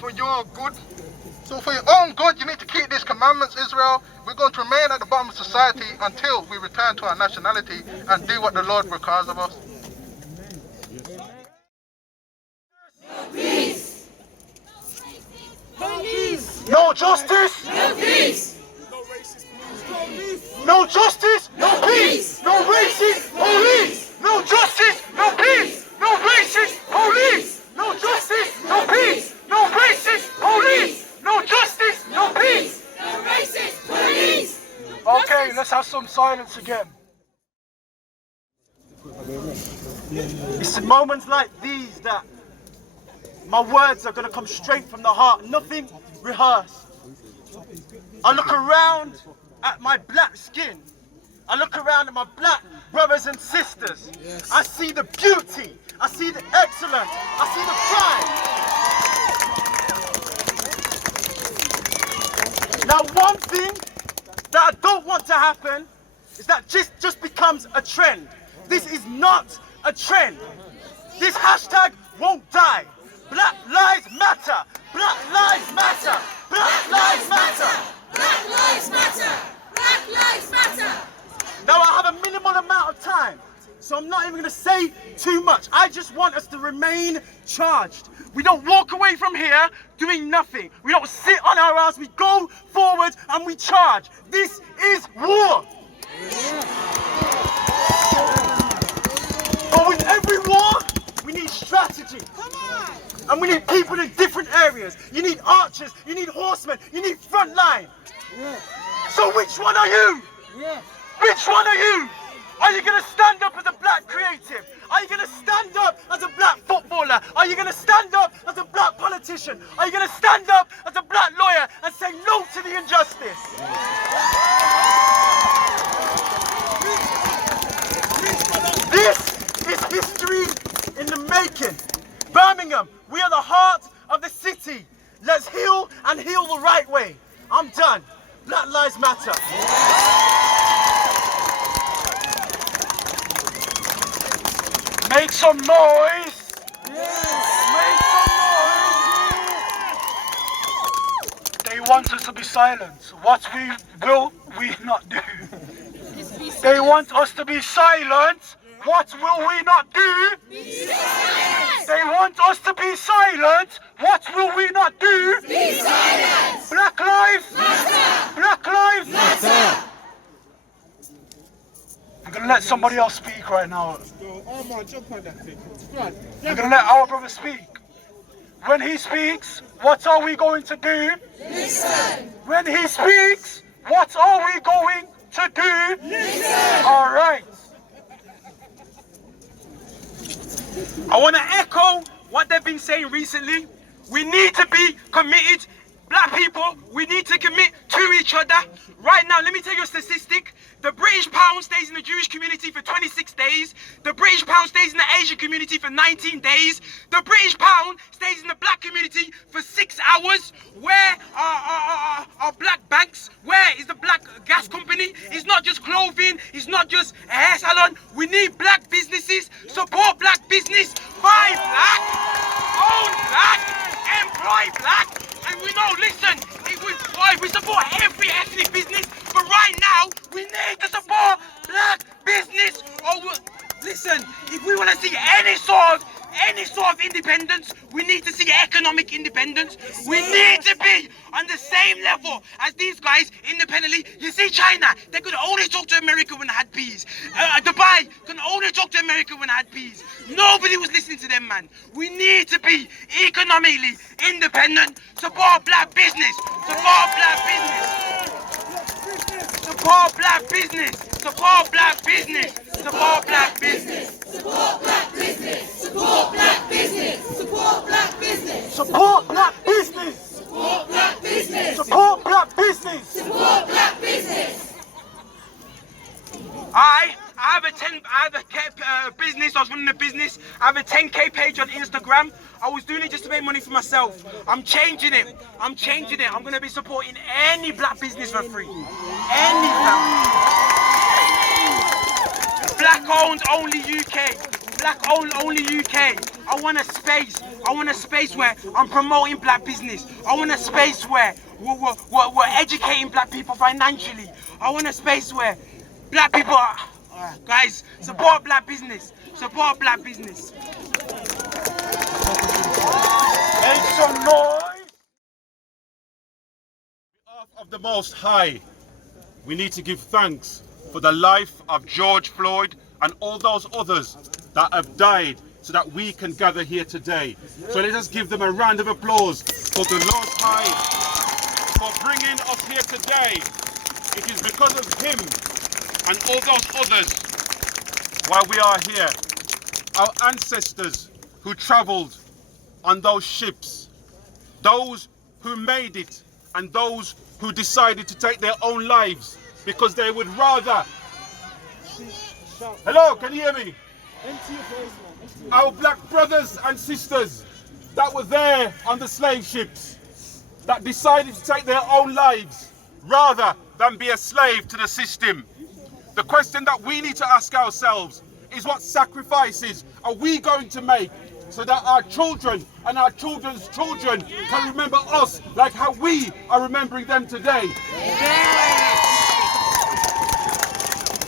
for your good. So for your own good, you need to keep these commandments, Israel. We're going to remain at the bottom of society until we return to our nationality and do what the Lord requires of us. No peace. No justice. No peace. No justice. No peace. No racist police. No justice. No peace. No racist police. No justice. No peace. No racist police. No justice, no peace! No racist police! Okay, let's have some silence again. It's in moments like these that my words are going to come straight from the heart, nothing rehearsed. I look around at my black skin. I look around at my black brothers and sisters. Yes. I see the beauty. I see the excellence. I see the pride. Now, one thing that I don't want to happen is that just becomes a trend. This is not a trend. This hashtag won't die. Black Lives Matter. Black Lives Matter. Black Lives Matter. Black Lives Matter. Black Lives Matter. Now, I have a minimal amount of time, so I'm not even going to say too much. I just want us to remain charged. We don't walk away from here doing nothing. We don't sit on our ass. We go forward and we charge. This is war. Yeah. And we need people in different areas. You need archers, you need horsemen, you need front line. So which one are you? Which one are you? Are you going to stand up as a black creative? Are you going to stand up as a black footballer? Are you going to stand up as a black politician? Are you going to stand up as a black lawyer and say no to the injustice? This is history in the making. Birmingham, we are the heart of the city. Let's heal and heal the right way. I'm done. Black Lives Matter. Make some noise. Make some noise. They want us to be silent. What will we not do? They want us to be silent. What will we not do? Be silent. They want us to be silent. What will we not do? Be silent. Black lives matter. Black lives matter. I'm going to let somebody else speak right now. Oh man, jump on that thing. I'm going to let our brother speak. When he speaks, what are we going to do? Listen. When he speaks, what are we going to do? Listen. All right. I want to echo what they've been saying recently. We need to be committed. Black people, we need to commit to each other. Right now, let me tell you a statistic. The British pound stays in the Jewish community for 26 days. The British pound stays in the Asian community for 19 days. The British pound stays in the black community for 6 hours. Where are black banks? Where is the black gas company? It's not just clothing. It's not just a hair salon. We need black businesses. Support black business. Buy black. Own black. Employ black. And we know, listen, we support every ethnic business, but right now, we need to support black business. Listen, if we want to see any sort of independence, we need to see economic independence. We need to be on the same level as these guys independently. You see, China, they could only talk to America when they had peace. Dubai could only talk to America when they had peace. Nobody was listening to them, man. We need to be economically independent. Support black business. Support black business. Support black business. Support black business. Support black business. Support black business. Support black business. Support black business. Support black business. Support black business. Support black business. Support black business. I have a business. I was running a business. I have a 10K page on Instagram. I was doing it just to make money for myself. I'm changing it. I'm going to be supporting any black business for free. Any black owned only UK. Black owned only UK. I want a space where I'm promoting black business. I want a space where we're educating black people financially. I want a space where black people are, guys, support black business. Support black business. Make some noise. Of the Most High, we need to give thanks for the life of George Floyd and all those others that have died so that we can gather here today. So let us give them a round of applause for the Most High for bringing us here today. It is because of him and all those others why we are here. Our ancestors who travelled on those ships, those who made it and those who decided to take their own lives because they would rather... Hello, can you hear me? Our black brothers and sisters that were there on the slave ships, that decided to take their own lives rather than be a slave to the system. The question that we need to ask ourselves is, what sacrifices are we going to make so that our children and our children's children can remember us like how we are remembering them today? Yes.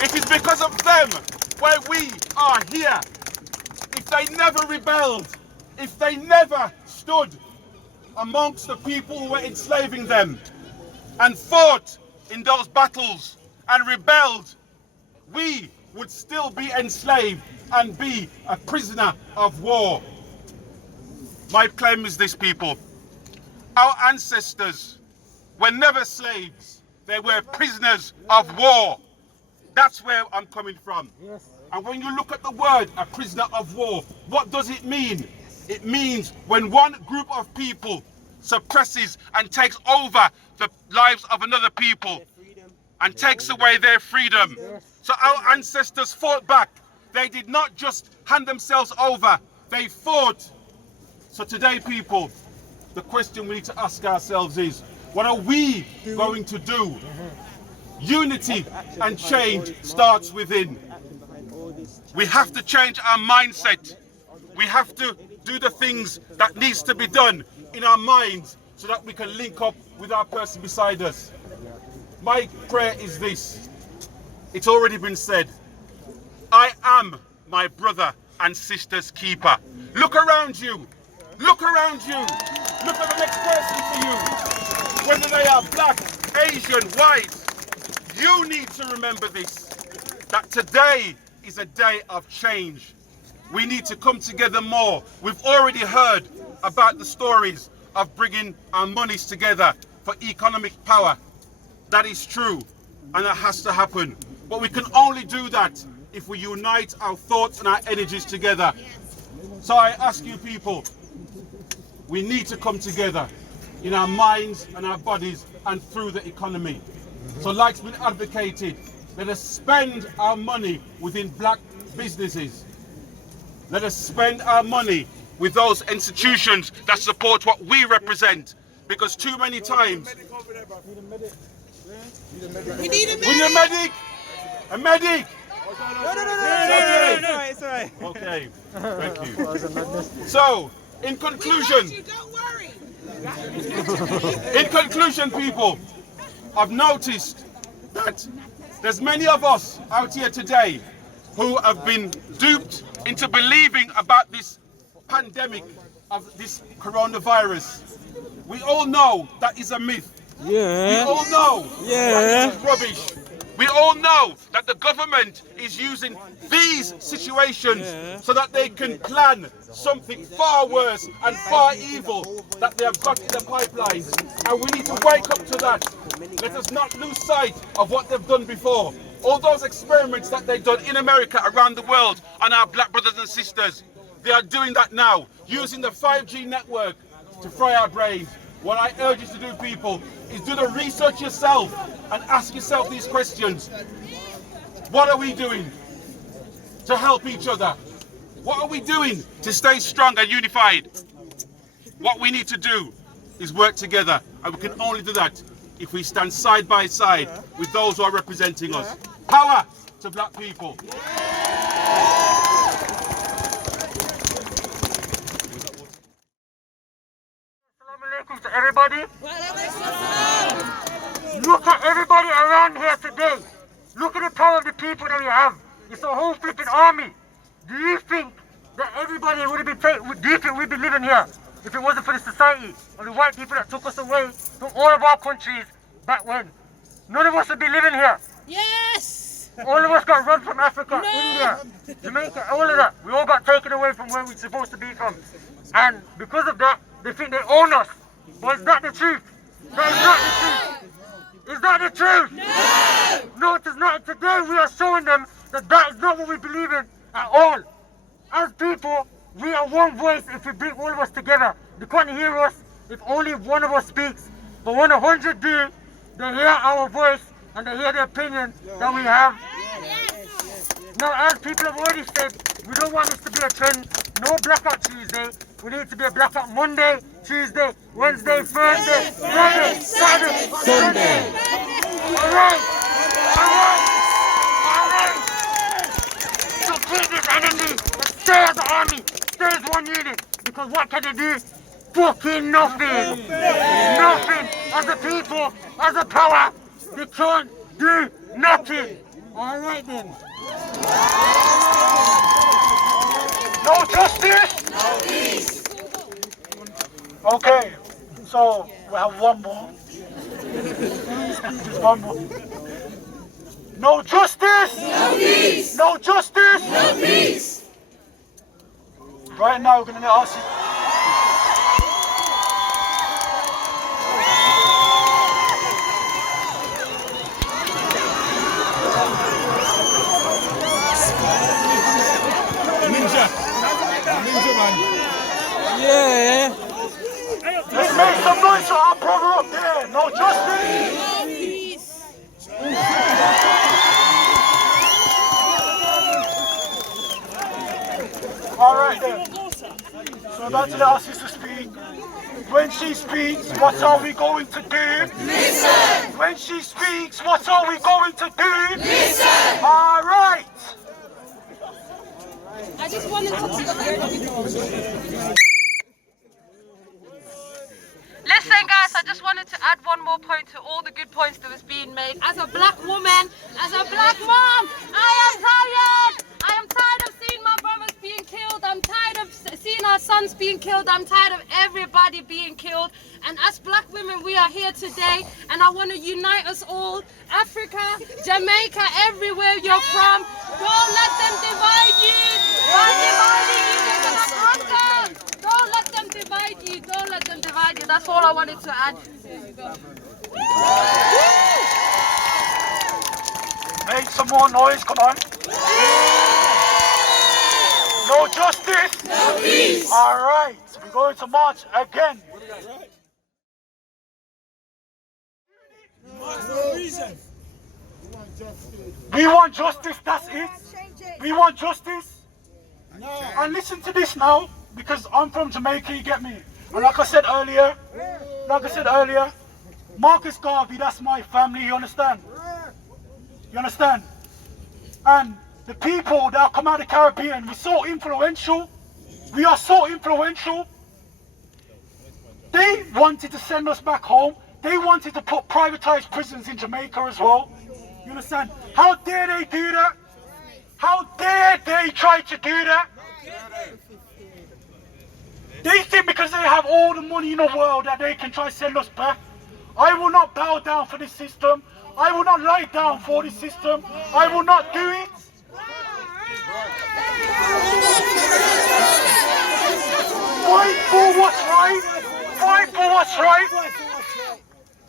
It is because of them why we are here. If they never rebelled, if they never stood amongst the people who were enslaving them and fought in those battles and rebelled, we would still be enslaved and be a prisoner of war. My claim is this, people. Our ancestors were never slaves. They were prisoners of war. That's where I'm coming from. And when you look at the word, a prisoner of war, what does it mean? It means when one group of people suppresses and takes over the lives of another people and takes away their freedom. So our ancestors fought back. They did not just hand themselves over, they fought. So today, people, the question we need to ask ourselves is, what are we going to do? Unity and change starts within. We have to change our mindset. We have to do the things that needs to be done in our minds so that we can link up with our person beside us. My prayer is this. It's already been said. I am my brother and sister's keeper. Look around you. Look around you. Look at the next person for you. Whether they are black, Asian, white. You need to remember this. That today is a day of change. We need to come together more. We've already heard about the stories of bringing our monies together for economic power. That is true, and that has to happen. But we can only do that if we unite our thoughts and our energies together. So I ask you people, we need to come together in our minds and our bodies and through the economy. So like's been advocated, let us spend our money within black businesses. Let us spend our money with those institutions that support what we represent. Because too many times... We need a medic! We need a medic! A medic! No, it's all right. Okay, thank you. So, in conclusion... Don't worry. In conclusion, people, I've noticed that there's many of us out here today who have been duped into believing about this pandemic of this coronavirus. We all know that is a myth. Yeah. We all know Yeah. that it is rubbish. We all know that the government is using these situations so that they can plan something far worse and far evil that they have got in the pipelines. And we need to wake up to that. Let us not lose sight of what they've done before. All those experiments that they've done in America, around the world, on our black brothers and sisters, they are doing that now, using the 5G network to fry our brains. What I urge you to do, people, is do the research yourself and ask yourself these questions. What are we doing to help each other? What are we doing to stay strong and unified? What we need to do is work together, and we can only do that if we stand side by side with those who are representing us. Power to black people. To everybody. Look at everybody around here today. Look at the power of the people that we have. It's a whole flipping army. Do you think that everybody would have been do you think we'd be living here if it wasn't for the society of the white people that took us away from all of our countries back when? None of us would be living here. Yes! All of us got run from Africa, India, Jamaica, all of that. We all got taken away from where we're supposed to be from. And because of that, they think they own us. But it's not the truth. That is not the truth. Is that the truth? No, it is not. Today we are showing them that that is not what we believe in at all. As people, we are one voice if we bring all of us together. They can't hear us if only one of us speaks. But when 100 do, they hear our voice and they hear the opinion that we have. Now, as people have already said, we don't want this to be a trend. No Blackout Tuesday. We need to be a Blackout Monday, Tuesday, Wednesday, Thursday, Friday, Saturday, Sunday. All right. So keep this energy and stay as an army, stay as one unit. Because what can they do? Fucking nothing. Nothing. As a people, as a power, they can't do nothing. All right then. No justice? No peace. Okay, so we have one more. Just one more. No justice? No peace. No justice? No peace. Right now we're going to ask you. Yeah. Let's make some noise for our brother up there. No justice. All right then. So I'm about to let our sister speak. When she speaks, what are we going to do? Listen! When she speaks, what are we going to do? Listen! All right! I just wanted to... Listen guys, I just wanted to add one more point to all the good points that was being made. As a black woman, as a black mom, I am tired! I am tired of seeing my brothers being killed. I'm tired of seeing our sons being killed. I'm tired of everybody being killed. And as black women, we are here today, and I want to unite us all. Africa, Jamaica, everywhere you're from, don't let them divide you. Don't divide you, you're gonna conquer. Don't let them divide you. Don't let them divide you. That's all I wanted to add. Make some more noise, come on. No justice. No peace. All right, we're going to march again. We want justice, that's it. We want justice. And listen to this now, because I'm from Jamaica, you get me? And like I said earlier, Marcus Garvey, that's my family, you understand? You understand? And the people that come out of the Caribbean, we're so influential. We are so influential. They wanted to send us back home. They wanted to put privatized prisons in Jamaica as well. You understand? How dare they do that? How dare they try to do that? They think because they have all the money in the world that they can try to send us back. I will not bow down for this system. I will not lie down for this system. I will not do it. Fight for what's right. Fight for what's right.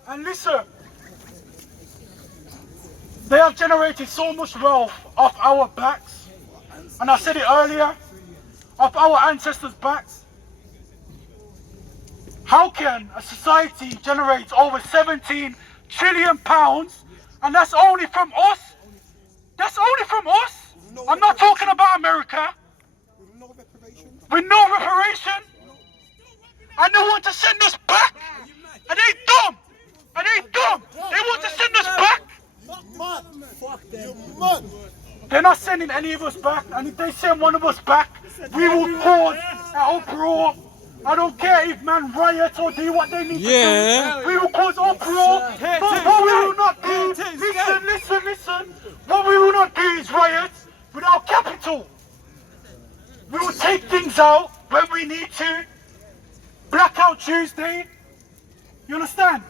And listen, they have generated so much wealth off our backs. And I said it earlier, off our ancestors' backs. How can a society generate over 17 trillion pounds, and that's only from us? That's only from us. I'm not talking about America. With no reparation. And they want to send us back. And they dumb. And they dumb. They want to send us back. They're not sending any of us back. And if they send one of us back, we will cause an uproar. I don't care if man riot or do what they need to do. We will cause uproar. But what we will not do, listen. What we will not do is riot without capital. We will take things out when we need to. Blackout Tuesday. You understand?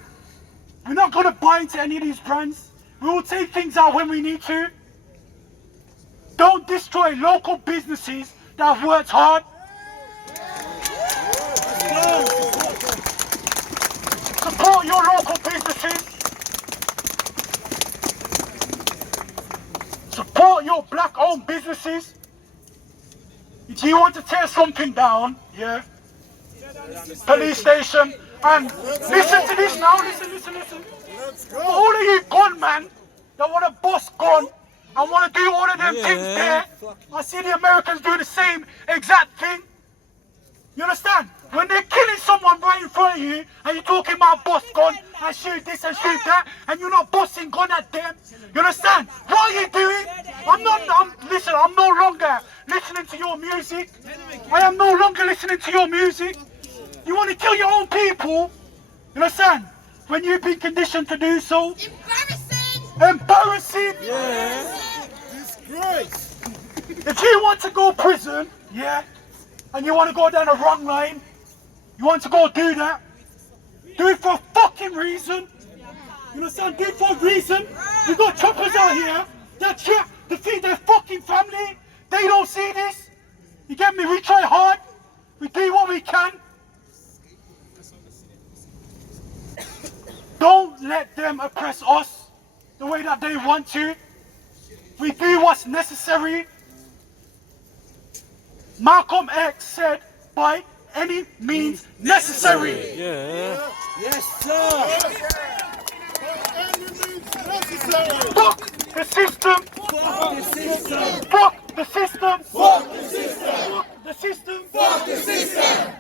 We're not going to buy into any of these brands. We will take things out when we need to. Don't destroy local businesses that have worked hard. Support your local businesses. Support your black-owned businesses. If you want to tear something down, yeah, police station, and listen to this now, listen. For all of you gunmen that want to bust gun and want to do all of them things there, I see the Americans do the same exact thing. You understand? When they're killing someone right in front of you and you're talking about bust gun and shoot this and shoot that and you're not busting gun at them, you understand? What are you doing? I'm no longer listening to your music. I am no longer listening to your music. You want to kill your own people, you understand? When you've been conditioned to do so. Embarrassing! Yeah. Disgrace! If you want to go prison, yeah, and you want to go down the wrong line, you want to go do that, do it for a fucking reason. You understand? Do it for a reason. We got choppers out here that trap to feed their fucking family. They don't see this. You get me? We try hard. We do what we can. Don't let them oppress us the way that they want to. We do what's necessary. Malcolm X said, by any means necessary. Yeah. Yes, sir. Fuck the system. Fuck the system. Fuck the system. Fuck the system. Fuck the system. Fuck the system.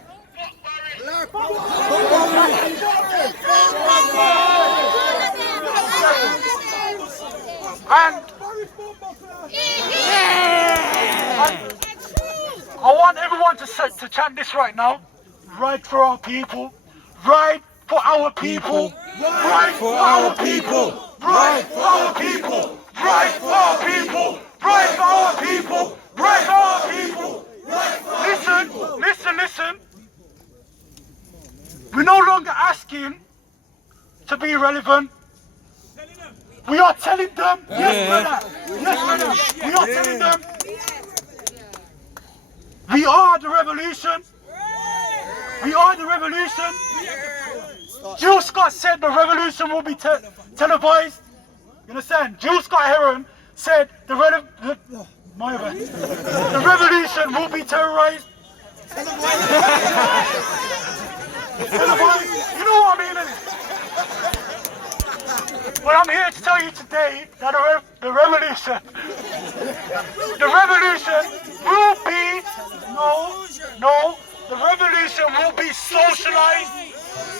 And I want everyone to chant this right now. Right for our people. Right for our people. Right for our people. Right for our people. Right for our people. Right for our people. Right for our people. Listen, listen, listen. We're no longer asking to be relevant. We are telling them, yes, brother, yes, brother, we are telling them, we are the revolution. We are the revolution. Jill Scott said the revolution will be televised. You understand? Jill Scott Heron said the revolution will be terrorized. Televised. You know what I mean? But I'm here to tell you today that the revolution will be, the revolution will be socialized.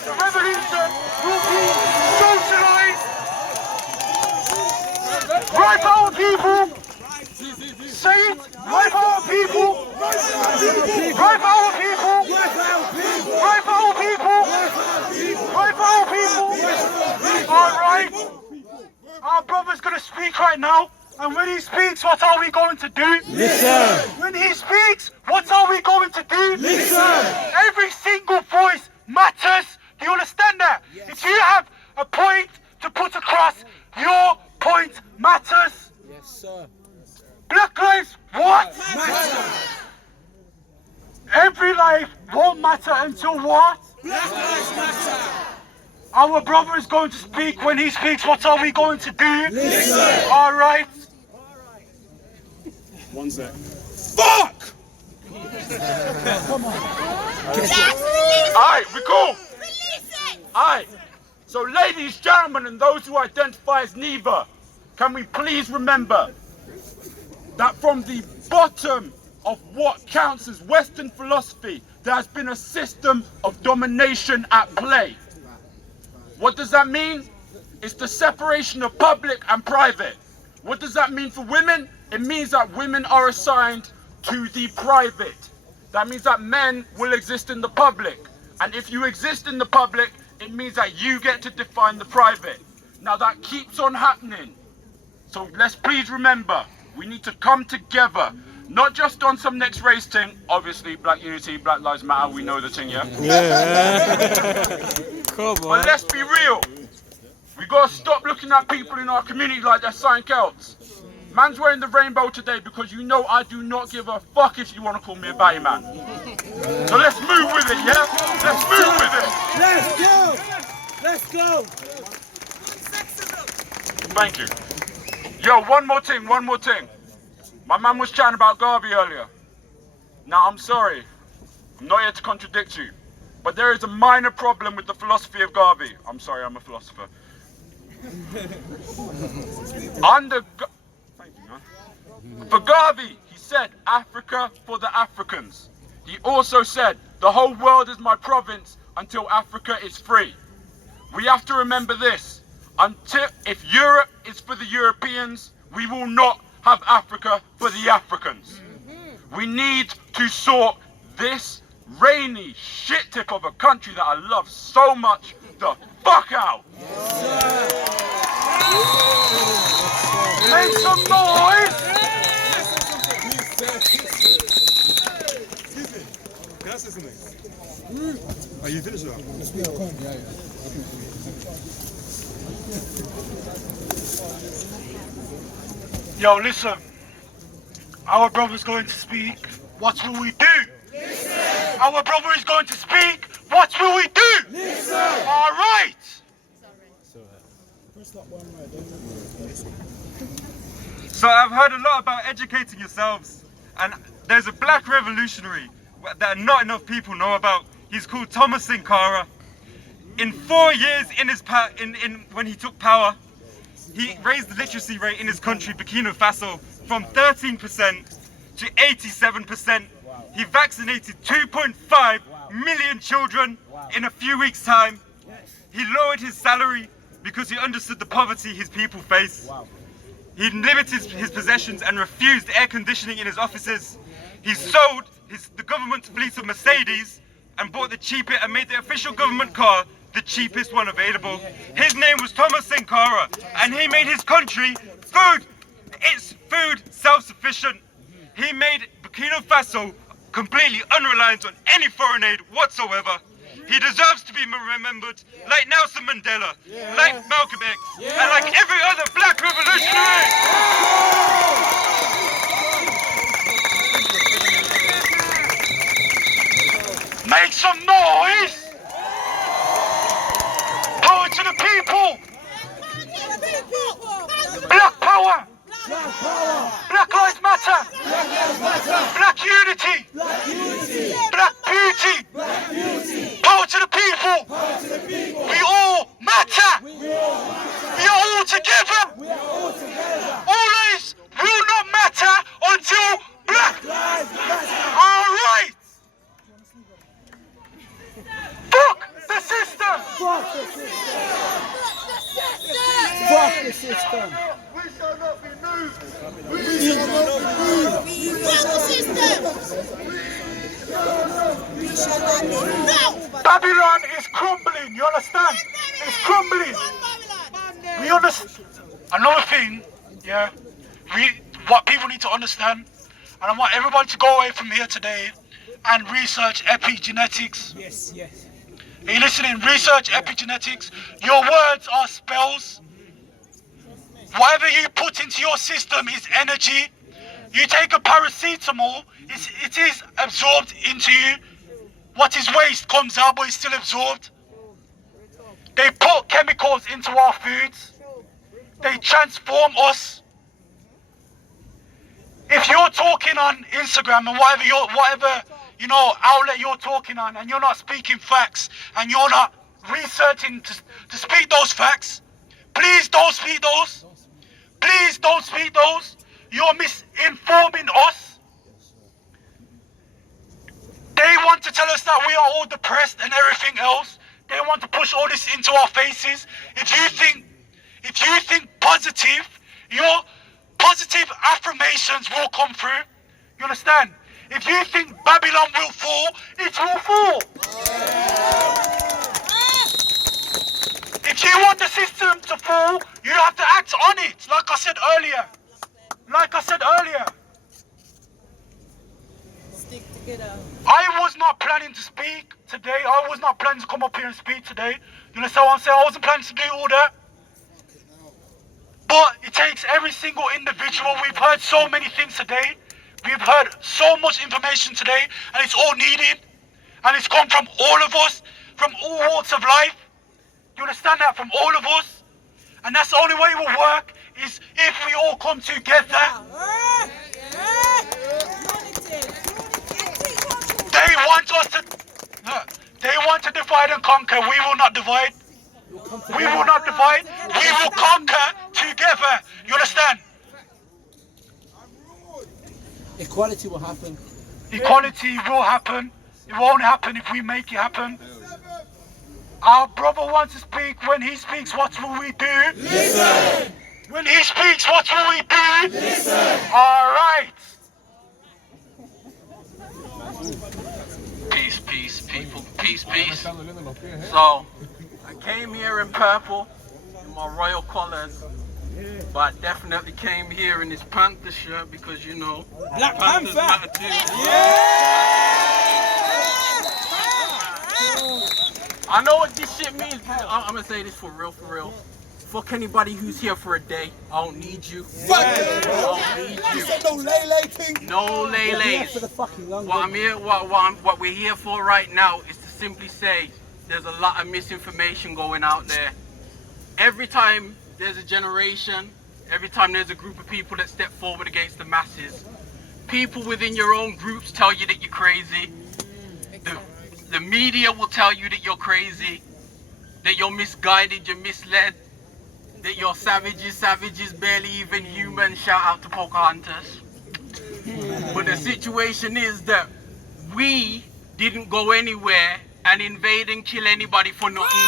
The revolution will be socialized. Right for our people. Say it. Right for our people. Right for our people. Right for our people. Right for our people. All right. Our brother's going to speak right now. And when he speaks, what are we going to do? Listen. When he speaks, what are we going to do? Listen. Every single voice matters. Do you understand that? Yes. If you have a point to put across, your point matters. Yes, sir. Black lives what? Matter. Every life won't matter until what? Black lives matter. Our brother is going to speak. When he speaks, what are we going to do? Listen. All right. One sec. Fuck! Come on. Alright, we cool. Alright. So ladies, gentlemen, and those who identify as neither, can we please remember that from the bottom of what counts as Western philosophy, there has been a system of domination at play. What does that mean? It's the separation of public and private. What does that mean for women? It means that women are assigned to the private. That means that men will exist in the public. And if you exist in the public, it means that you get to define the private. Now that keeps on happening. So let's please remember, we need to come together. Not just on some next race thing. Obviously, Black Unity, Black Lives Matter, we know the thing, yeah? Come on. But let's be real. We gotta stop looking at people in our community like they're sign Celts. Man's wearing the rainbow today because you know I do not give a fuck if you want to call me a batty man. So let's move with it, yeah? Let's move with it. Let's go. Thank you. Yo, one more thing. My man was chatting about Garvey earlier. Now, I'm sorry. I'm not here to contradict you. But there is a minor problem with the philosophy of Garvey. I'm sorry, I'm a philosopher. For Garvey, he said, Africa for the Africans. He also said, the whole world is my province until Africa is free. We have to remember this. If Europe is for the Europeans, we will not have Africa for the Africans. We need to sort this rainy shit tip of a country that I love so much the fuck out. Make some noise! Can I say something? Are you finished with that? Yo, listen. Our brother's going to speak. What will we do? Listen. Our brother is going to speak. What will we do? Listen. All right. So I've heard a lot about educating yourselves, and there's a black revolutionary, that not enough people know about. He's called Thomas Sankara. In 4 years when he took power, he raised the literacy rate in his country, Burkina Faso, from 13% to 87%. He vaccinated 2.5 million children in a few weeks' time. He lowered his salary because he understood the poverty his people face. He limited his possessions and refused air conditioning in his offices. He sold the government's fleet of Mercedes and bought the cheapest and made the official government car the cheapest one available. His name was Thomas Sankara, and he made his country food self-sufficient. He made Burkina Faso completely unreliant on any foreign aid whatsoever. He deserves to be remembered like Nelson Mandela, like Malcolm X, and like every other black revolutionary. Make some noise! Power to the people! Black power! Black lives matter! Black unity! Black beauty! Power to the people! We all matter! We are all together! All lives will not matter until black lives matter! Alright! Fuck the system! Fuck the system! Fuck the system! We shall not be moved! We shall not be moved! Fuck the system! We shall not be moved! Babylon is crumbling, you understand? It's crumbling! We understand. Another thing, yeah, what people need to understand, and I want everybody to go away from here today and research epigenetics. Yes, yes. Are you listening? Research epigenetics. Your words are spells. Whatever you put into your system is energy. You take a paracetamol, it is absorbed into you. What is waste comes out, but it's still absorbed. They put chemicals into our foods. They transform us. If you're talking on Instagram and whatever outlet you're talking on, and you're not speaking facts, and you're not researching to speak those facts, please don't speak those. Please don't speak those. You're misinforming us. They want to tell us that we are all depressed and everything else. They want to push all this into our faces. If you think positive, your positive affirmations will come through. You understand? If you think Babylon will fall, it will fall. If you want the system to fall, you have to act on it, like I said earlier. Stick together. I was not planning to speak today. I was not planning to come up here and speak today. You understand what I'm saying? I wasn't planning to do all that. But it takes every single individual. We've heard so many things today. We've heard so much information today, and it's all needed. And it's come from all of us, from all walks of life. You understand that? From all of us. And that's the only way it will work, is if we all come together. They want to divide and conquer. We will not divide. We will not divide. We will conquer together. You understand? Equality will happen. Equality will happen. It won't happen if we make it happen. Our brother wants to speak. When he speaks, what will we do? Listen. When he speaks, what will we do? Listen. All right. Peace, peace, people. Peace, peace. So, I came here in purple, in my royal colors, but I definitely came here in this Panther shirt because, you know, Black Panthers Panther. matter too. I know what this shit means. I'm gonna say this for real, for real. Fuck anybody who's here for a day. I don't need you. I don't need you. No lay thing. No lay-lays. What we're here for right now is to simply say there's a lot of misinformation going out there. Every time there's a generation, every time there's a group of people that step forward against the masses, people within your own groups tell you that you're crazy. The media will tell you that you're crazy, that you're misguided, you're misled, that you're savages, barely even human. Shout out to Pocahontas. But the situation is that we didn't go anywhere and invade and kill anybody for nothing.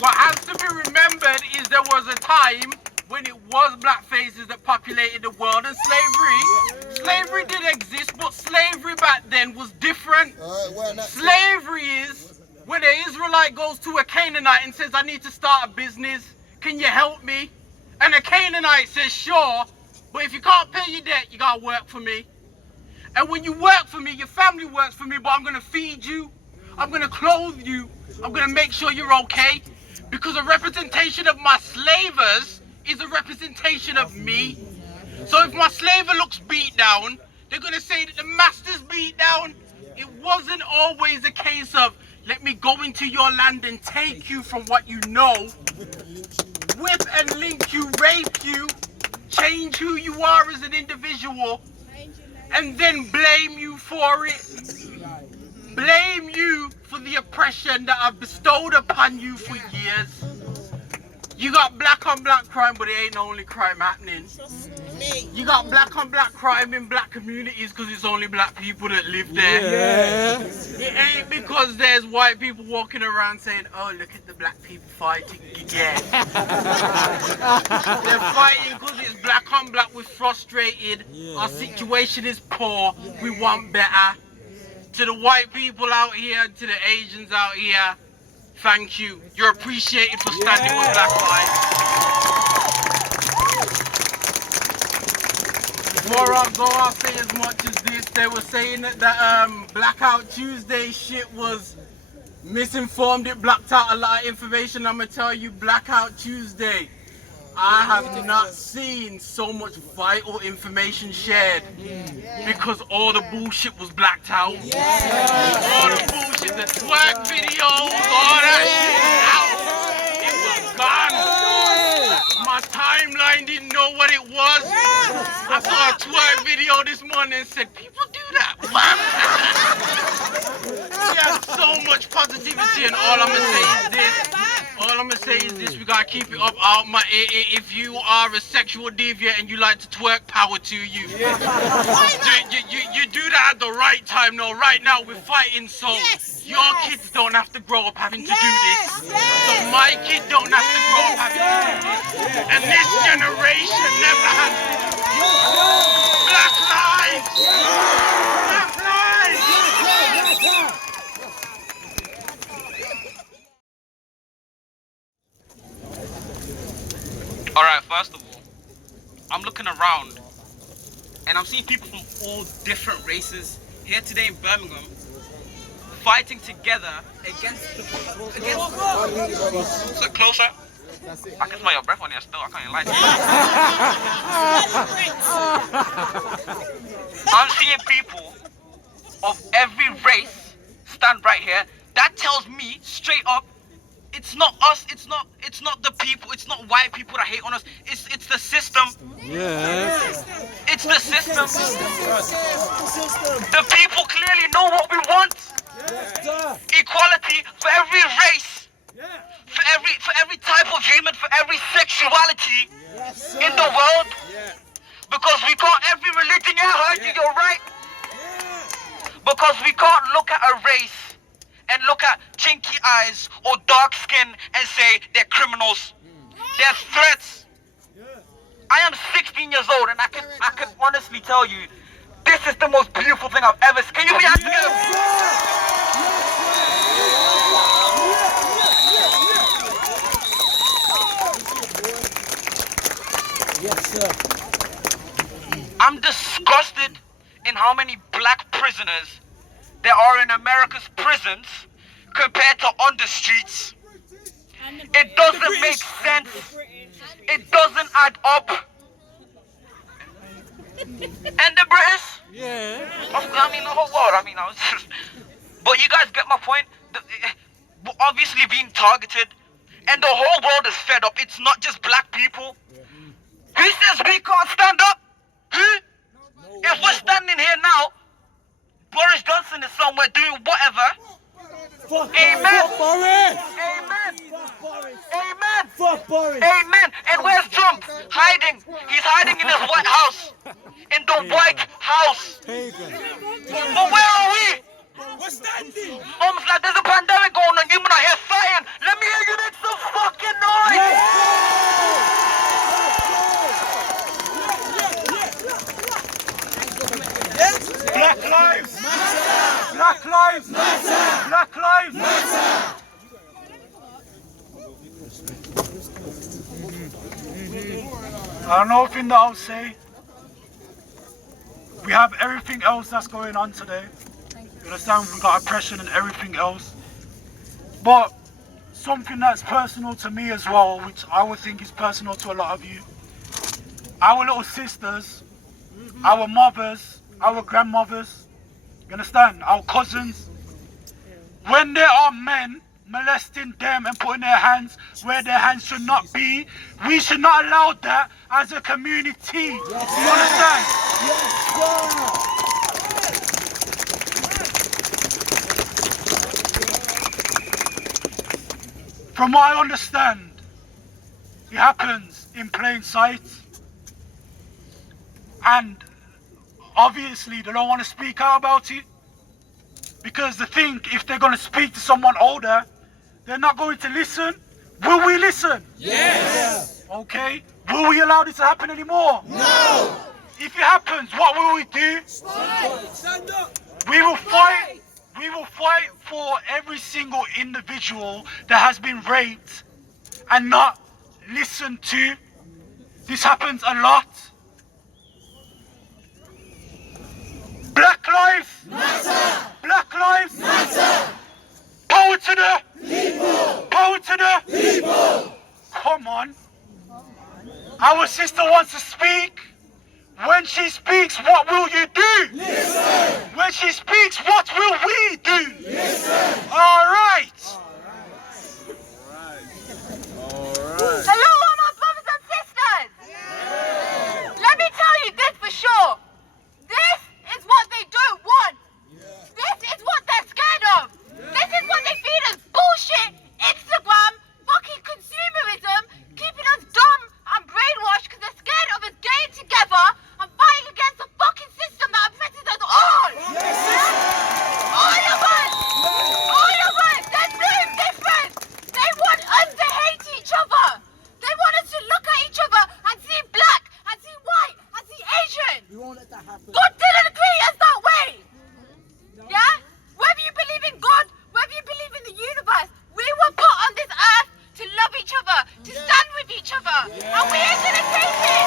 What has to be remembered is there was a time when it was black faces that populated the world, and slavery did exist, but slavery back then was different. Slavery is when an Israelite goes to a Canaanite and says, I need to start a business, can you help me? And the Canaanite says, sure, but if you can't pay your debt, you gotta work for me. And when you work for me, your family works for me, but I'm gonna feed you, I'm gonna clothe you, I'm gonna make sure you're okay. Because a representation of my slavers is a representation of me. So if my slaver looks beat down, they're gonna say that the master's beat down. It wasn't always a case of, let me go into your land and take you from what you know, whip and link you, rape you, change who you are as an individual, and then blame you for it. Blame you for the oppression that I've bestowed upon you for years. You got black on black crime, but it ain't the only crime happening. You got black on black crime in black communities because it's only black people that live there. Yeah. It ain't because there's white people walking around saying, oh, look at the black people fighting again. They're fighting because it's black on black. We're frustrated. Our situation is poor. We want better. To the white people out here, to the Asians out here, thank you. You're appreciated for standing with black lives. Before I go, I'll say as much as this. They were saying that Blackout Tuesday shit was misinformed. It blocked out a lot of information. I'm going to tell you, Blackout Tuesday, I have not seen so much vital information shared because all the bullshit was blacked out. All the bullshit, the twerk videos, all that shit out. It was gone. My timeline didn't know what it was. I saw a twerk video this morning and said, people do that. We had so much positivity, and all I'm going to say is this. All I'm gonna say is this: we gotta keep it up. If you are a sexual deviant and you like to twerk, power to you. You do that at the right time. No, right now we're fighting, so your kids don't have to grow up having to do this. So my kid don't have to grow up having to do this. And this generation never has to. Black lives. Black lives. Alright, first of all, I'm looking around and I'm seeing people from all different races here today in Birmingham fighting together against so closer. I can smell your breath on here still, I can't even lie to you. I'm seeing people of every race stand right here. That tells me straight up, it's not us, it's not the people, it's not white people that hate on us, it's the system. Yeah. It's the system. The people clearly know what we want. Equality for every race. For every type of human, for every sexuality in the world. Because we can't, every religion, yeah, I heard you, you're right. Because we can't look at a race and look at chinky eyes or dark skin and say they're criminals. They're threats. I am 16 years old and I can honestly tell you, this is the most beautiful thing I've ever seen. Can you be happy together? Yes, sir. I'm disgusted in how many black prisoners there are in America's prisons compared to on the streets. It doesn't make sense. It doesn't add up. And the British? Yeah. I mean, the whole world. I mean, I was just... But you guys get my point? We're obviously being targeted. And the whole world is fed up. It's not just black people. Who says we can't stand up? Who? If we're standing here now, Amen. Fuck Boris. Amen. Fuck Boris. Amen. Fuck Boris. Amen. And where's Trump? Hiding. He's hiding in his White House. In the White House. But where are we? We're standing. Almost like there's a pandemic going on. You might not hear fighting. Let me hear you make some fucking noise. Black lives matter. Black lives matter. Black lives matter. Another thing that I'll say, we have everything else that's going on today. You understand? We've got oppression and everything else. But something that's personal to me as well, which I would think is personal to a lot of you. Our little sisters, our mothers, our grandmothers, you understand? Our cousins. When there are men molesting them and putting their hands where their hands should not be, we should not allow that as a community. You understand? From what I understand, it happens in plain sight. And obviously they don't want to speak out about it. Because they think if they're going to speak to someone older, they're not going to listen. Will we listen? Yes. Okay. Will we allow this to happen anymore? No. If it happens, what will we do? Stand up. We will fight. We will fight for every single individual that has been raped and not listened to. This happens a lot. Black lives matter. Black lives matter. Power to the people. Power to the people. Come on. Our sister wants to speak. When she speaks, what will you do? Listen. When she speaks, what will we do? Listen. All right. Hello, all my brothers and sisters. Yeah. Let me tell you this for sure. This is what they don't want. This is what they're scared of. This is what they feed us. Bullshit, Instagram, fucking consumerism, keeping us dumb and brainwashed because they're scared of us getting together and fighting against the fucking system that oppresses us all. All of us. All of us. There's no difference. They want us to hate each other. They want us to look at each other and see black, and see white, and see Asian. We won't let that happen. God didn't create us that way. Yeah? Whether you believe in God, whether you believe in the universe, we were put on this earth to love each other, to stand with each other. And we ain't gonna take it.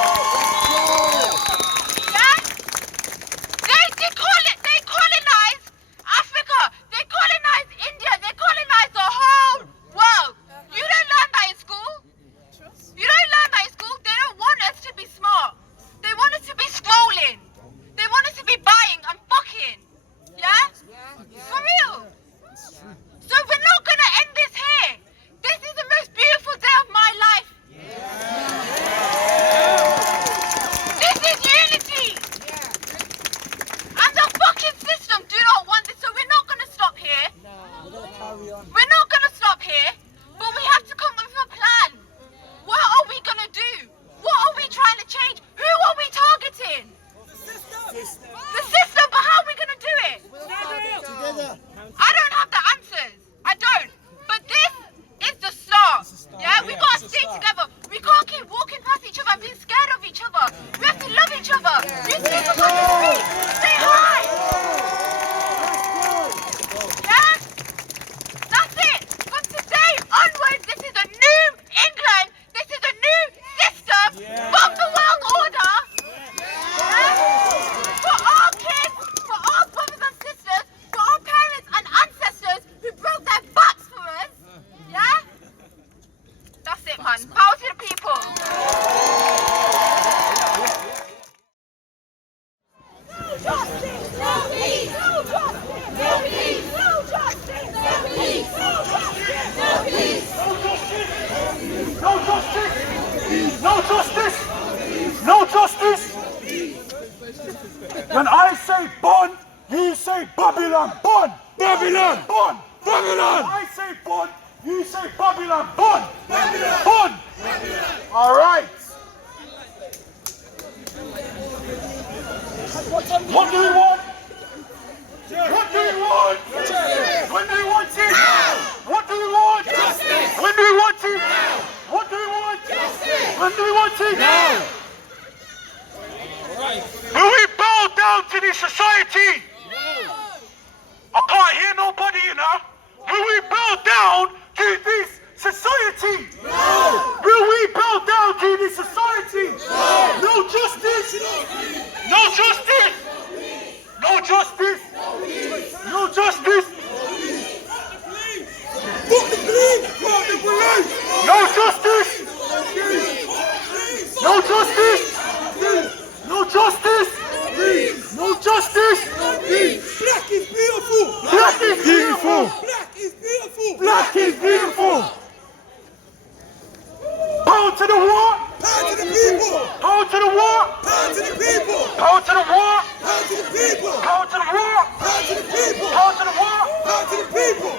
Yeah? They colonize Africa. They colonize India. They colonize the whole world. You don't learn that in school. You don't learn that in school. They don't want us to be smart. They want us to be scrolling. They want us to be buying and fucking. Yeah? For real. So we're not gonna end this here. This is the most beautiful day of my life. This is unity. And the fucking system do not want this, so we're not gonna stop here. We're not gonna stop here, but we have to come up with a plan. What are we gonna do? What are we trying to change? Who are we targeting? The system, but how are we gonna do it? I don't have the answers. I don't. But this is the start. Yeah, we gotta stay together. We can't keep walking past each other and being scared of each other. We have to love each other. These people come to speak. Say hi. Yeah? That's it. From today onwards, this is a new England. This is a new system. Fuck the world order. Yeah? For our kids, for our brothers and sisters, for our parents and ancestors who broke their backs for us. Yeah? That's it, man. Power to the people. No justice, no peace. No justice, no peace. No justice, no peace. No justice, no peace. No justice. No justice. No justice. When I say bun, you say Babylon. Bun. Babylon. Bun. Babylon! I say bun, you say Babylon. Bun! Babylon! Bun! Babylon! All right. What do we want? What do we want? When do we want it? What do we want? Justice! When do we want it? What do we want? Justice! When do we want it? Now! Will we bow down to this society? I can't hear nobody, you know. Will we bow down to this society? No! Will we bow down to this society? No! No justice! No justice! No justice! No justice! Fuck the police! Fuck the police! No justice! No justice! No justice! No justice! Black is beautiful! Black is beautiful! Black is beautiful! Black is beautiful! Power to the war! Power to the people! Power to the war! Power to the people! Power to the war! Power to the people! Power to the war! Power to the people! Power to the war! Power to the people!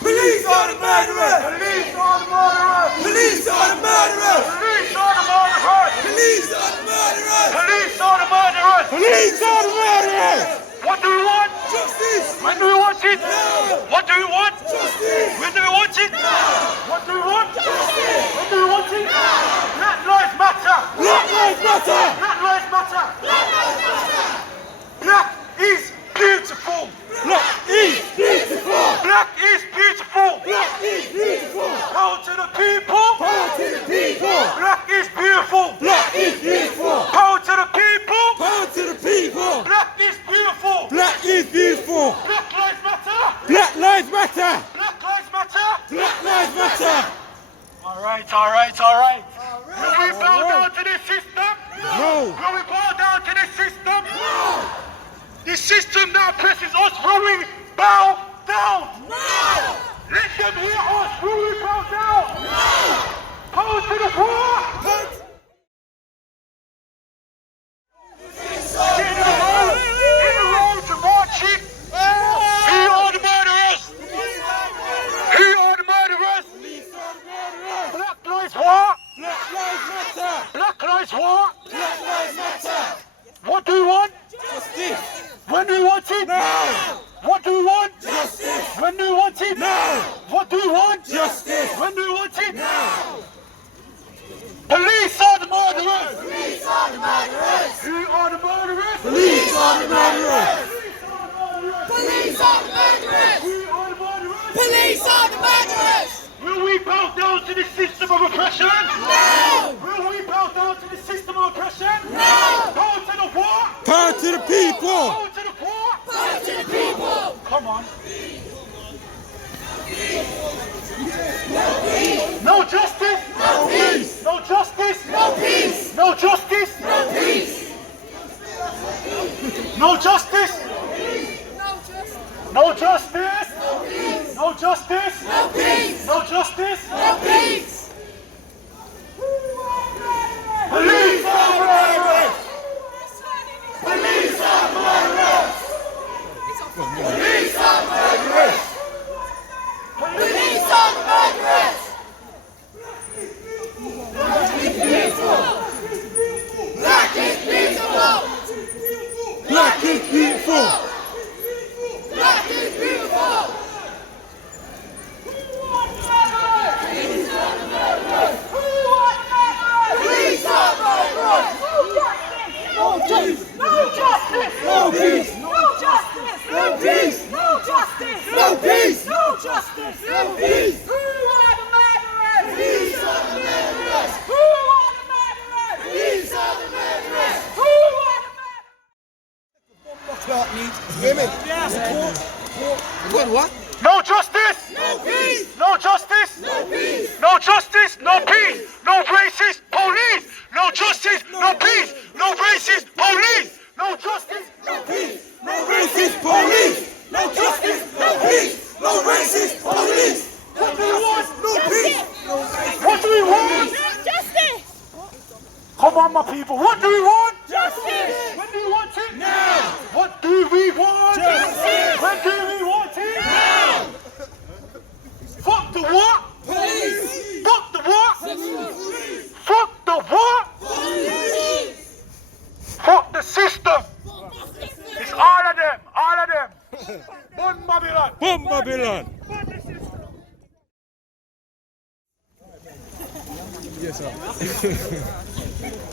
Police are the murderers! Police are the murderers! Police are the murderers! Police are the murderers! Police are the murderers! Police are the murderers! Police are the murderers! What do we want? Justice! When do we want it? Now! What do we want? Justice! When do we want it? Now! What do we want? Justice! When do we want it? Now! Black lives matter! Black lives matter! Black lives matter! Black lives matter! Black is beautiful! Black is beautiful! Black is beautiful! Black is beautiful! Power to the people! Power to the people! Black is beautiful! Black is beautiful! Power to the people! Power to the people! Black is beautiful! Black is beautiful! Black lives matter! Black lives matter! Black lives matter! Black lives matter! All right, all right, all right. Will we bow down to this system? No. Will we bow down to this system? No. This system now oppresses us. Will we bow down? No. Let them hear us. Will we bow down? No. Power to the poor. In the road to marching. Who are the murderers? Who are the murderers? Black lives what? Black lives matter. Black lives what? Black lives matter. What do we want? Justice. When do we want it? Now. What do we want? Justice. When do we want it? Now. What do we want? Justice. When do we want it? Now. Police are the murderers. Police are the murderers. Who are the murderers? Police are the murderers. Police are the murderers. Who are the murderers? Police are the murderers. Will we bow down to the system of oppression? No! Will we bow down to the system of oppression? No! Power to the what? Power to the people! Power to the poor? Power to the people! Come on. No justice! No peace! No justice! No peace! No justice! No peace! No justice! No justice! No justice! No peace! No justice! No peace! Police are murderers! Police are murderers! Police are murderers! Police are murderers! Black is beautiful! Black is beautiful! Black is beautiful! Black is beautiful! Police are murderers! Police are murderers! No justice! No justice! No peace! No justice! No peace! No justice! No peace! No justice! No peace! Who are the murderers? Police are the murderers! Who are the murderers? Police are the murderers! Who are the murderers? Hear me? What? No justice! No peace! No justice! No peace! No justice! No peace! No racist police! No justice! No peace! No racist police! No justice! No peace! No racist police! No justice! No peace! No racist police! What do we want? No peace! What do we want? Justice! Come on, my people. What do we want? Justice! When do we want it? Now! What do we want? Justice! When do we want it? Burn Babylon! Burn Babylon! Yes, sir.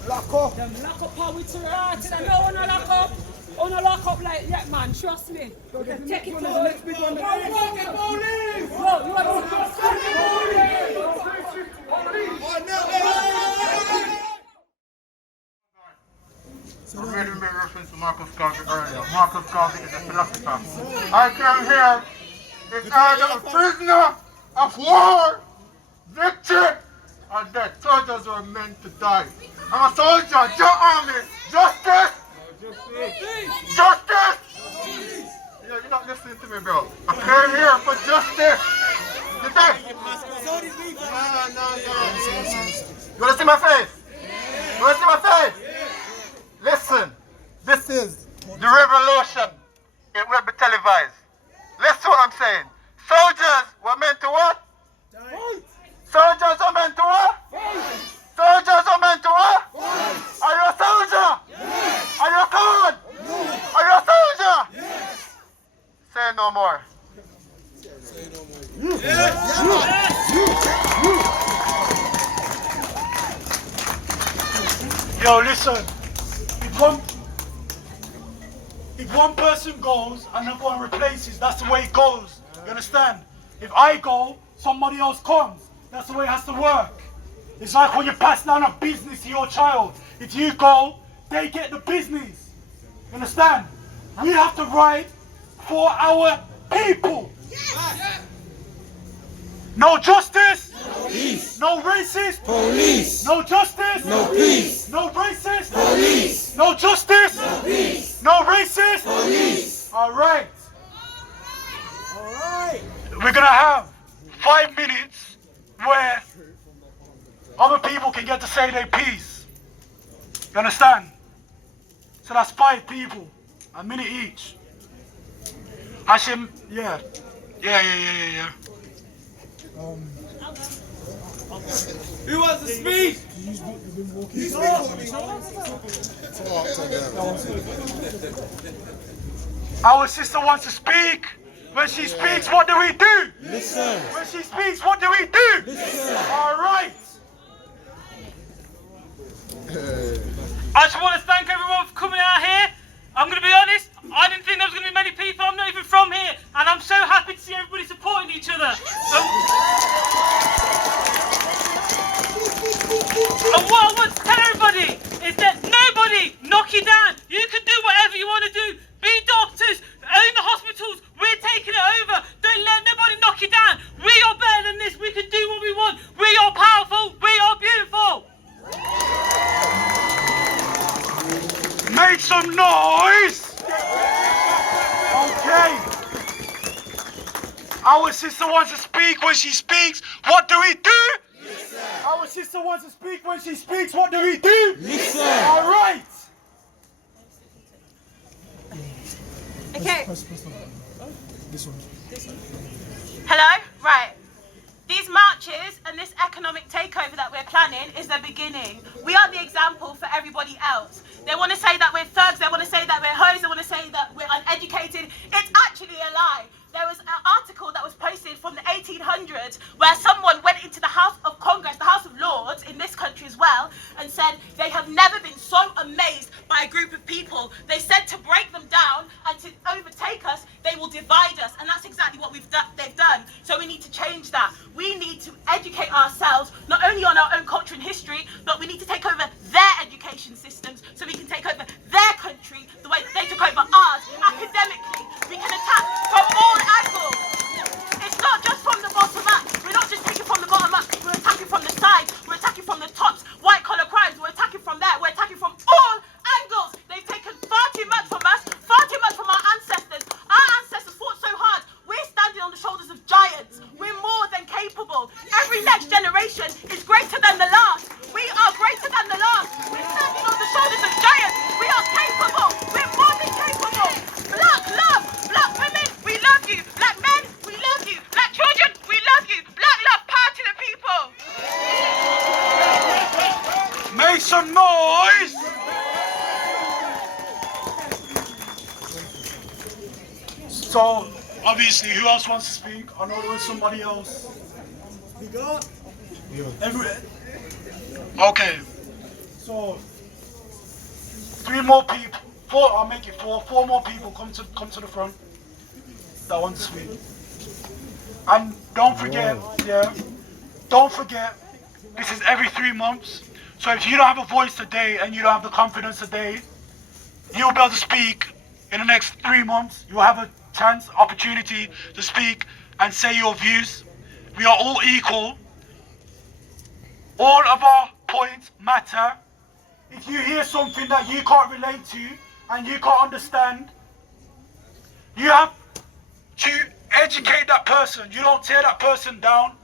Lock up. Them lock up how we right. I know wanna lock up. Wanna lock up like that, man. Trust me. Take it to the next big one. I made reference to Marcus Garvey earlier. Marcus Garvey is a philosopher. I came here is either a prisoner of war, victory, or death. Soldiers were meant to die. I'm a soldier, army, justice! Justice! Yeah, you're not listening to me, bro. I came here for justice. You think? No. You wanna see my face? You wanna see my face? Listen, this is the revolution. It will be televised. Listen to what I'm saying. Soldiers were meant to what? Soldiers are meant to what? Soldiers are meant to what? Are you a soldier? Yes. Are you a coward? No. Are you a soldier? Yes. Say no more. Say no more. Yes. Yo, listen. If one person goes and another one replaces, that's the way it goes. You understand? If I go, somebody else comes. That's the way it has to work. It's like when you pass down a business to your child. If you go, they get the business. You understand? We have to ride for our people. Yes. No justice. No peace. No racist. Police. No justice. No peace. No racist. Police. No justice. No peace. No racist. Police. All right. All right. We're gonna have 5 minutes where other people can get to say their piece. You understand? So that's 5 people, a minute each. Hashim, yeah. Who wants to speak? Our sister wants to speak. When she speaks, what do we do? Listen. When she speaks, what do we do? Listen. All right. I just want to thank everyone for coming out here. I'm going to be honest, I didn't think there was going to be many people. I'm not even from here. And I'm so happy to see everybody supporting each other. And what I want to tell everybody is that nobody knock you down. You can do whatever you want to do. Be doctors, own the hospitals. We're taking it over. Don't let nobody knock you down. We are better than this. We can do what we want. We are powerful. We are beautiful. Make some noise! Okay. Our sister wants to speak. When she speaks, what do we do? Listen. Our sister wants to speak. When she speaks, what do we do? Listen. All right. Okay. This one. Hello? Right. These marches and this economic takeover that we're planning is the beginning. We are the example for everybody else. They want to say that we're thugs, they want to say that we're hoes, they want to say that we're uneducated. It's actually a lie. There was an article that was posted from the 1800s where someone went into the House of Congress, the House of Lords in this country as well, and said they have never been so amazed by a group of people. They said to break them down and to overtake us, they will divide us. And that's exactly what they've done. So we need to change that. We need to educate ourselves, not only on our own culture and history, but we need to take over their education systems so we can take over their country the way that they took over ours. Academically, we can attack from all angles. It's not just from the bottom up. We're not just taking from the bottom up. We're attacking from the sides. We're attacking from the tops. White collar crimes. We're attacking from there. We're attacking from all angles. They've taken far too much from us. Far too much from our ancestors. Our ancestors fought so hard. We're standing on the shoulders of giants. We're more than capable. Every next generation is greater than the last. We are greater than the last. We're So, obviously, who else wants to speak? I know there was somebody else. Okay. So, 3 more people. 4. I'll make it 4. 4 more people come to the front. That want to speak. And don't forget, don't forget, this is every 3 months. So if you don't have a voice today and you don't have the confidence today, you'll be able to speak in the next 3 months. You'll have a chance, opportunity to speak and say your views. We are all equal. All of our points matter. If you hear something that you can't relate to and you can't understand, you have to educate that person. You don't tear that person down.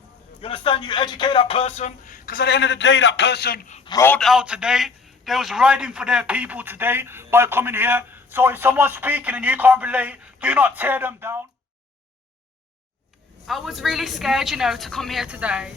You understand? You educate that person, because at the end of the day, that person rode out today. They was riding for their people today by coming here. So if someone's speaking and you can't relate, do not tear them down. I was really scared, you know, to come here today.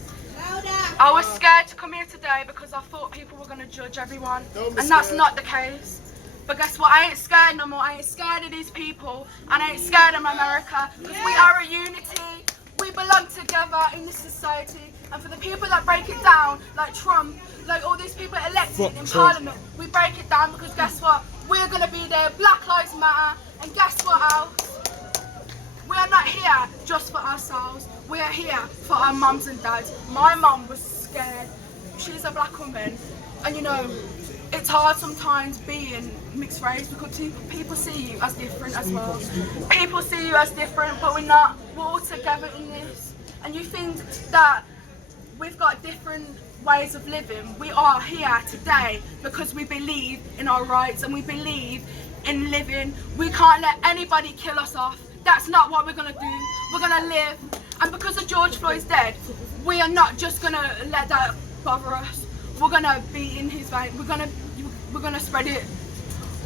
I was scared to come here today because I thought people were going to judge everyone, and that's not the case. But guess what? I ain't scared no more. I ain't scared of these people, and I ain't scared of America, because we are a unity. We belong together in this society, and for the people that break it down, like Trump, like all these people elected in Parliament, we break it down because guess what? We're going to be there. Black Lives Matter, and guess what else? We are not here just for ourselves. We are here for our mums and dads. My mum was scared. She's a black woman, and you know, it's hard sometimes being mixed race because people see you as different as well. People see you as different, but we're not. We're all together in this. And you think that we've got different ways of living. We are here today because we believe in our rights and we believe in living. We can't let anybody kill us off. That's not what we're gonna do. We're gonna live. And because of George Floyd's dead, we are not just gonna let that bother us. We're gonna be in his vein. We're gonna spread it.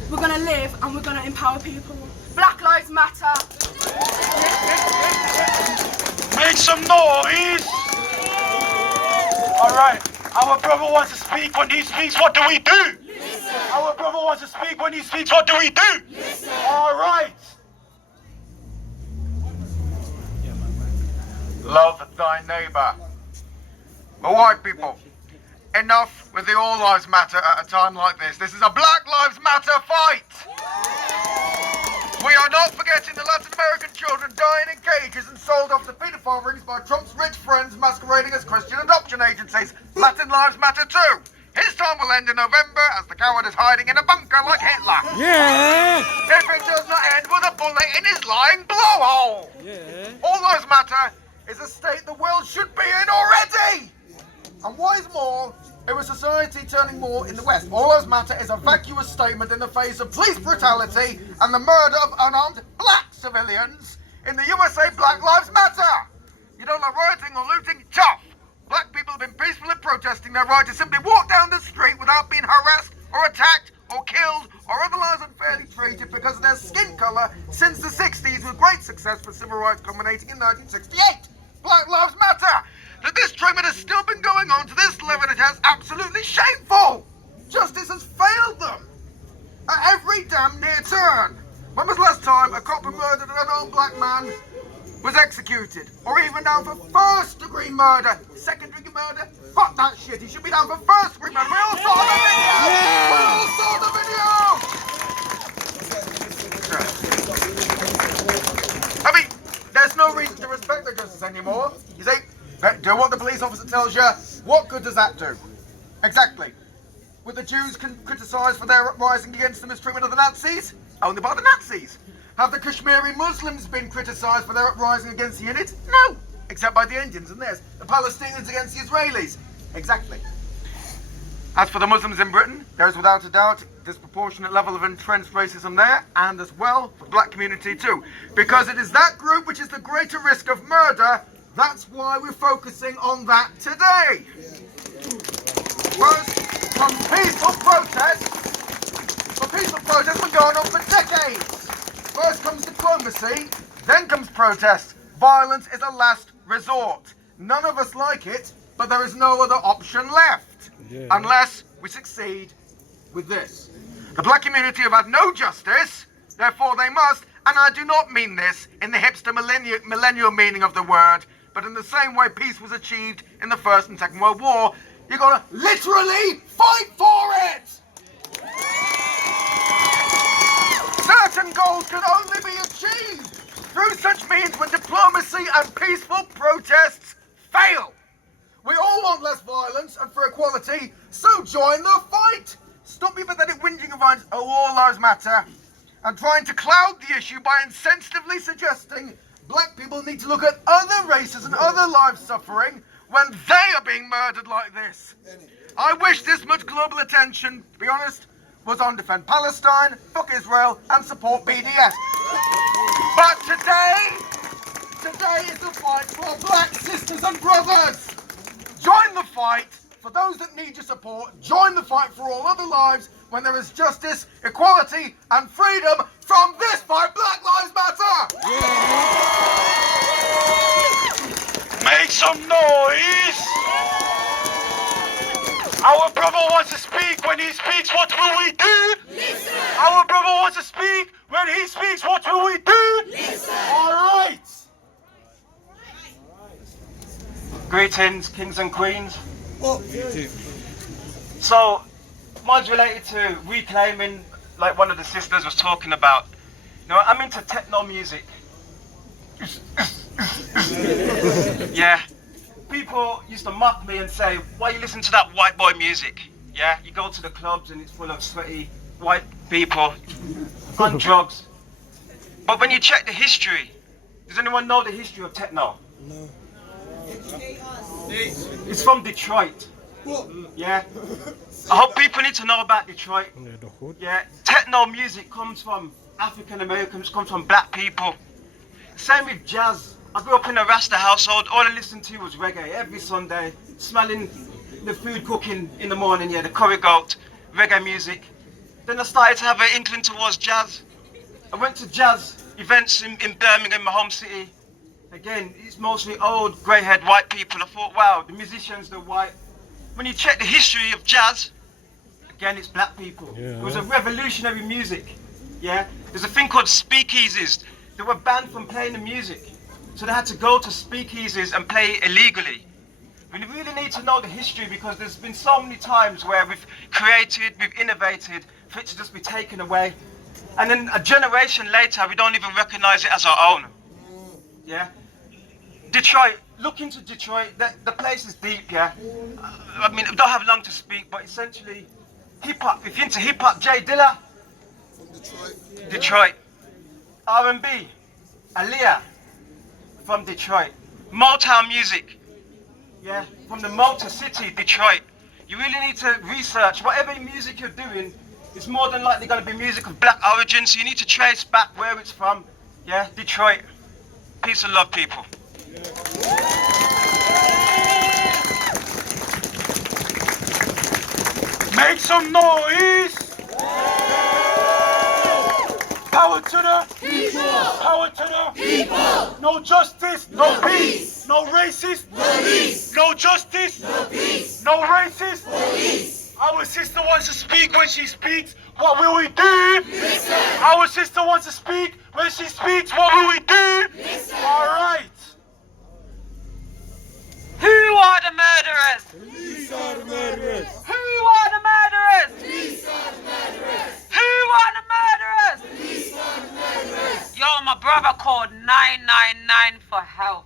We're gonna live and we're gonna empower people. Black Lives Matter. Make some noise. All right. Our brother wants to speak. When he speaks, what do we do? Listen. Our brother wants to speak. When he speaks, what do we do? Listen. All right. Love thy neighbour. But white people, enough with the All Lives Matter at a time like this. This is a Black Lives Matter fight. We are not forgetting the Latin American children dying in cages and sold off to paedophile rings by Trump's rich friends masquerading as Christian adoption agencies. Latin Lives Matter too. His time will end in November as the coward is hiding in a bunker like Hitler. Yeah! If it does not end with a bullet in his lying blowhole. Yeah. All Lives Matter is a state the world should be in already. And what is more, it was society turning more in the West. All Lives Matter is a vacuous statement in the face of police brutality and the murder of unarmed black civilians. In the USA, Black Lives Matter. You don't like rioting or looting? Tough. Black people have been peacefully protesting their right to simply walk down the street without being harassed or attacked or killed or otherwise unfairly treated because of their skin colour since the 60s, with great success for civil rights culminating in 1968. Black Lives Matter. That this treatment has still been going on to this level, it has absolutely shameful. Justice has failed them at every damn near turn. When was the last time a cop who murdered an unarmed black man was executed? Or even down for first degree murder? Second degree murder? Fuck that shit, he should be down for first degree murder. We all saw the video! Yeah. We all saw the video! I mean, there's no reason to respect the justice anymore. You see, do what the police officer tells you. What good does that do? Exactly. Were the Jews criticised for their uprising against the mistreatment of the Nazis? Only by the Nazis. Have the Kashmiri Muslims been criticised for their uprising against the unit? No. Except by the Indians and theirs. The Palestinians against the Israelis? Exactly. As for the Muslims in Britain, there is without a doubt disproportionate level of entrenched racism there, and as well for the black community too. Because it is that group which is the greater risk of murder. That's why we're focusing on that today. First, from peaceful protests. Peaceful protests have been going on for decades. First comes diplomacy, then comes protest. Violence is a last resort. None of us like it, but there is no other option left. Yeah. Unless we succeed with this. The black community have had no justice, therefore they must And I do not mean this in the hipster millennial meaning of the word, but in the same way peace was achieved in the First and Second World War, you gotta literally fight for it! Certain goals can only be achieved through such means when diplomacy and peaceful protests fail. We all want less violence and for equality, so join the fight! Stop your pathetic whinging of all lives matter and trying to cloud the issue by insensitively suggesting black people need to look at other races and other lives suffering when they are being murdered like this. I wish this much global attention, to be honest, was on defend Palestine, fuck Israel, and support BDS. But today is the fight for our black sisters and brothers. Join the fight for those that need your support. Join the fight for all other lives when there is justice, equality, and freedom from this fight. Black Lives Matter! Make some noise! Our brother wants to speak. When he speaks, what will we do? Listen! Our brother wants to speak. When he speaks, what will we do? Listen! All right! Greetings, kings and queens. So, mine's related to reclaiming, like one of the sisters was talking about. You know, I'm into techno music. Yeah. People used to mock me and say, why you listen to that white boy music? Yeah, you go to the clubs and it's full of sweaty white people on drugs. But when you check the history, does anyone know the history of techno? No. It's from Detroit. Yeah. I hope people need to know about Detroit. Yeah. Techno music comes from African Americans, comes from black people. Same with jazz. I grew up in a Rasta household. All I listened to was reggae every Sunday, smelling the food cooking in the morning, yeah, the curry goat, reggae music. Then I started to have an inkling towards jazz. I went to jazz events in Birmingham, my home city. Again, it's mostly old, grey-haired white people. I thought, wow, the musicians, they're white. When you check the history of jazz, again, it's black people. Yeah. It was a revolutionary music, yeah? There's a thing called speakeasies. They were banned from playing the music. So they had to go to speakeasies and play illegally. We really need to know the history because there's been so many times where we've created, we've innovated, for it to just be taken away. And then a generation later, we don't even recognize it as our own. Yeah? Detroit, look into Detroit, the place is deep, yeah? I mean, we don't have long to speak, but essentially, hip-hop, if you're into hip-hop, Jay Dilla? From Detroit. Detroit. R&B, Aaliyah, from Detroit. Motown music, yeah, from the Motor City, Detroit. You really need to research whatever music you're doing. It's more than likely going to be music of black origin, so you need to trace back where it's from. Yeah, Detroit. Peace and love, people. Make some noise! Power to the people! Power to the people! No justice, no peace! No racist, police! No justice, no peace! No racist, police! Our sister wants to speak. When she speaks, what will we do? Listen! Our sister wants to speak. When she speaks, what will we do? Listen! All right! Who are the murderers? Police are the murderers. Who are the murderers? Police are the murderers. Who are the murderers? Police are the murderers. Yo, my brother called 999 for help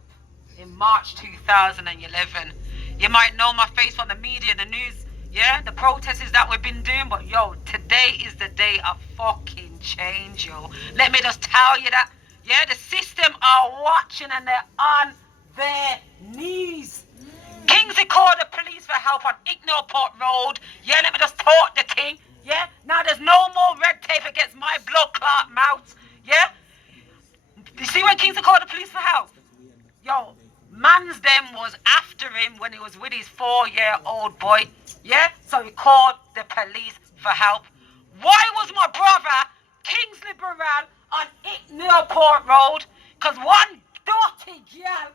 in March 2011. You might know my face on the media, the news, yeah? The protests that we've been doing, but yo, today is the day of fucking change, yo. Let me just tell you that, yeah? The system are watching and they're on their knees. Kingsley called the police for help on Icknellport Road. Yeah, let me just talk the king. Yeah, now there's no more red tape against my blood clot mouth. Yeah, you see when Kingsley called the police for help? Yo, man's them was after him when he was with his 4-year-old boy. Yeah, so he called the police for help. Why was my brother Kingsley Burrell on Icknellport Road? Because one dirty girl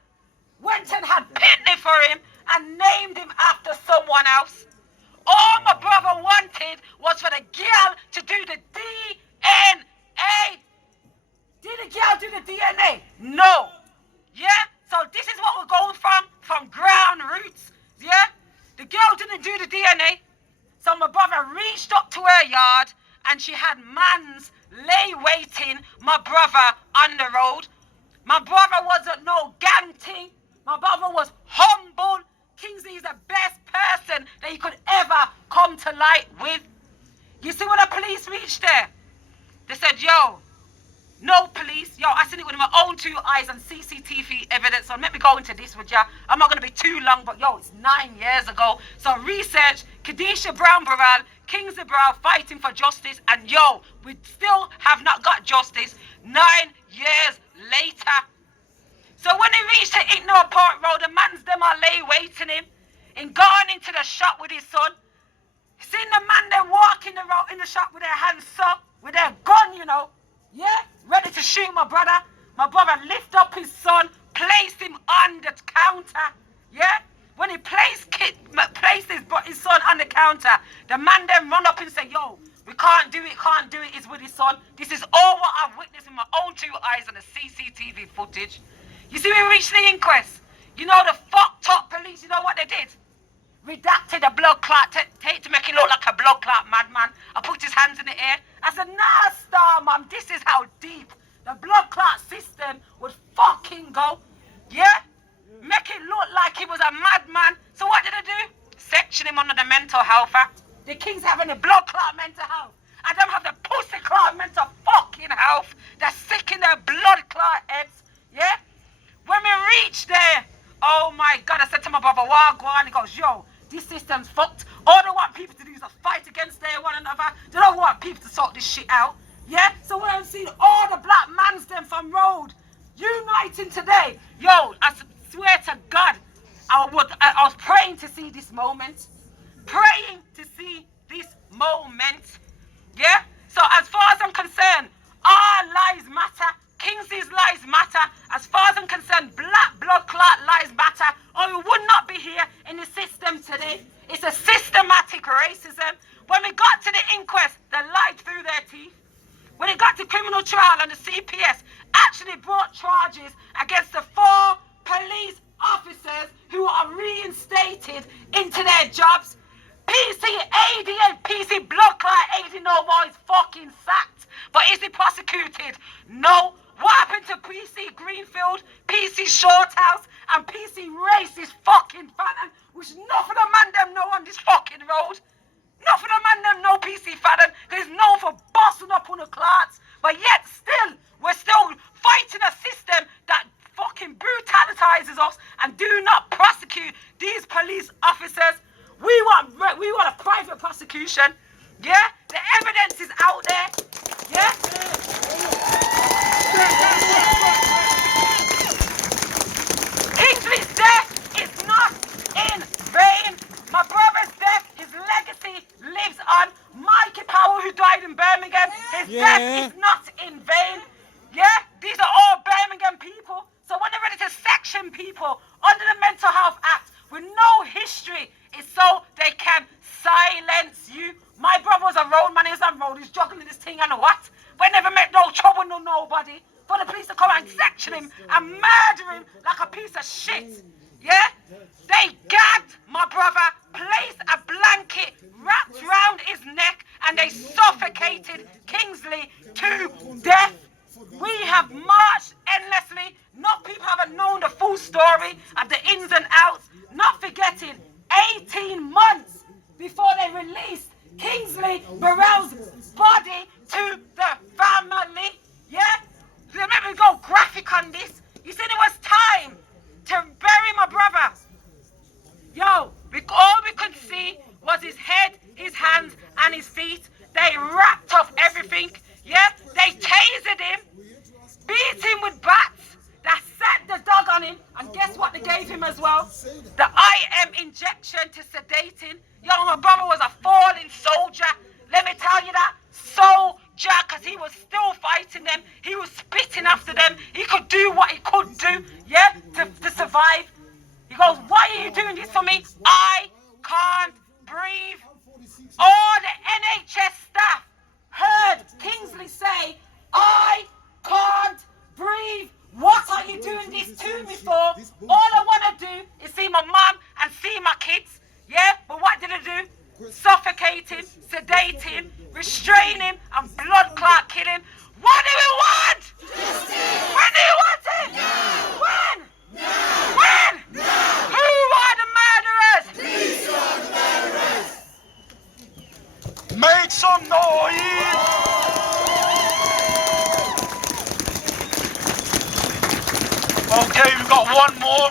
went and had pitney for him and named him after someone else. All my brother wanted was for the girl to do the DNA. Did the DNA? No. Yeah? So this is what we're going from ground roots. Yeah? The girl didn't do the DNA. So my brother reached up to her yard and she had mans lay waiting my brother on the road. My brother wasn't no gang thing. My brother was humble. Kingsley is the best person that you could ever come to light with. You see when the police reached there? They said, yo, no police. Yo, I seen it with my own two eyes and CCTV evidence. So let me go into this with ya. I'm not going to be too long, but yo, it's 9 years ago. So research, Kadisha Brown-Burrell, Kingsley Brown fighting for justice. And yo, we still have not got justice 9 years later. So when he reached the Ignore Park Road, the man's them are lay waiting him and gone into the shop with his son. Seen the man then walking the road in the shop with their hands up, with their gun, you know. Yeah, ready to shoot my brother. My brother lift up his son, placed him on the counter. Yeah, when he placed his son on the counter, the man then run up and say, yo, we can't do it, it's with his son. This is all what I've witnessed with my own two eyes on the CCTV footage. You see, we reached the inquest. You know the fucked up police, you know what they did? Redacted a blood clot tape to make it look like a blood clot madman. I put his hands in the air. I said, nah, Star, Mum, this is how deep the blood clot system would fucking go. Yeah? Make it look like he was a madman. So what did they do? Section him under the Mental Health Act. The Kings having a blood clot mental health. I don't have the pussy clot mental fucking health. They're sick in their blood clot heads. Yeah? When we reached there, oh my God, I said to my brother, Wagwan, he goes, yo, this system's fucked. All they want people to do is a fight against one another. They don't want people to sort this shit out. Yeah? So when I've seen all the black mans them from road uniting today, yo, I swear to God, I was praying to see this moment. Praying to see this moment. Yeah? So as far as I'm concerned, our lives matter. Kingsley's lives matter. As far as I'm concerned, black blood clot lives matter. Or we would not be here in the system today. It's a systematic racism. When we got to the inquest, they lied through their teeth. When it got to criminal trial and the CPS actually brought charges against the 4 police officers who are reinstated into their jobs. PC AD and PC blood clot AD no more is fucking sacked. But is he prosecuted? No. What happened to PC Greenfield, PC Shorthouse, and PC Racist fucking Fadden, which none of the man them know on this fucking road? None of the man them know PC Fadden, because he's known for busting up on the clots. But yet still, we're still fighting a system that fucking brutalizes us and do not prosecute these police officers. We want a private prosecution. Yeah? The evidence is out there. Yeah? Kingsley's death is not in vain. My brother's death, his legacy lives on. Mikey Powell, who died in Birmingham, his death is not in vain. Yeah? These are all Birmingham people. So when they're ready to section people under the Mental Health Act with no history, it's so they can silence you. My brother was a road man, he's on road, he's juggling this thing and what? We never met no trouble, no nobody. For the police to come and section him and murder him like a piece of shit. Yeah? They gagged my brother, placed a blanket wrapped round his neck, and they suffocated Kingsley to death. We have marched endlessly. Not people haven't known the full story of the ins and outs. Not forgetting 18 months before they released Kingsley Burrell's body to the family. Yeah? Let me go graphic on this. You said it was time to bury my brother. Yo, all we could see was his head, his hands, and his feet. They wrapped up everything. Yeah? They tasered him, beat him with bats. They set the dog on him, and guess what they gave him as well? The IM injection to sedate him. Yo, my brother was a fallen soldier. Let me tell you that. Soldier, because he was still fighting them. He was spitting after them. He could do what he could do, yeah, to survive. He goes, why are you doing this for me? I can't breathe. All the NHS staff heard Kingsley say, I can't breathe. Okay, we got one more.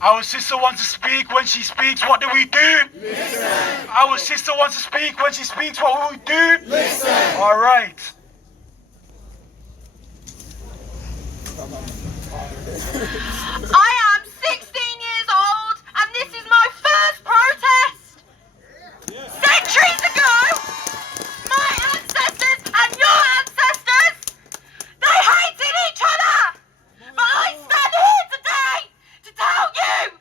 Our sister wants to speak. When she speaks, what do we do? Listen. Our sister wants to speak. When she speaks, what will we do? Listen. All right. I am 16 years old and this is my first protest. Centuries ago, my ancestors and your ancestors, they hated each other. But I stand here today to tell you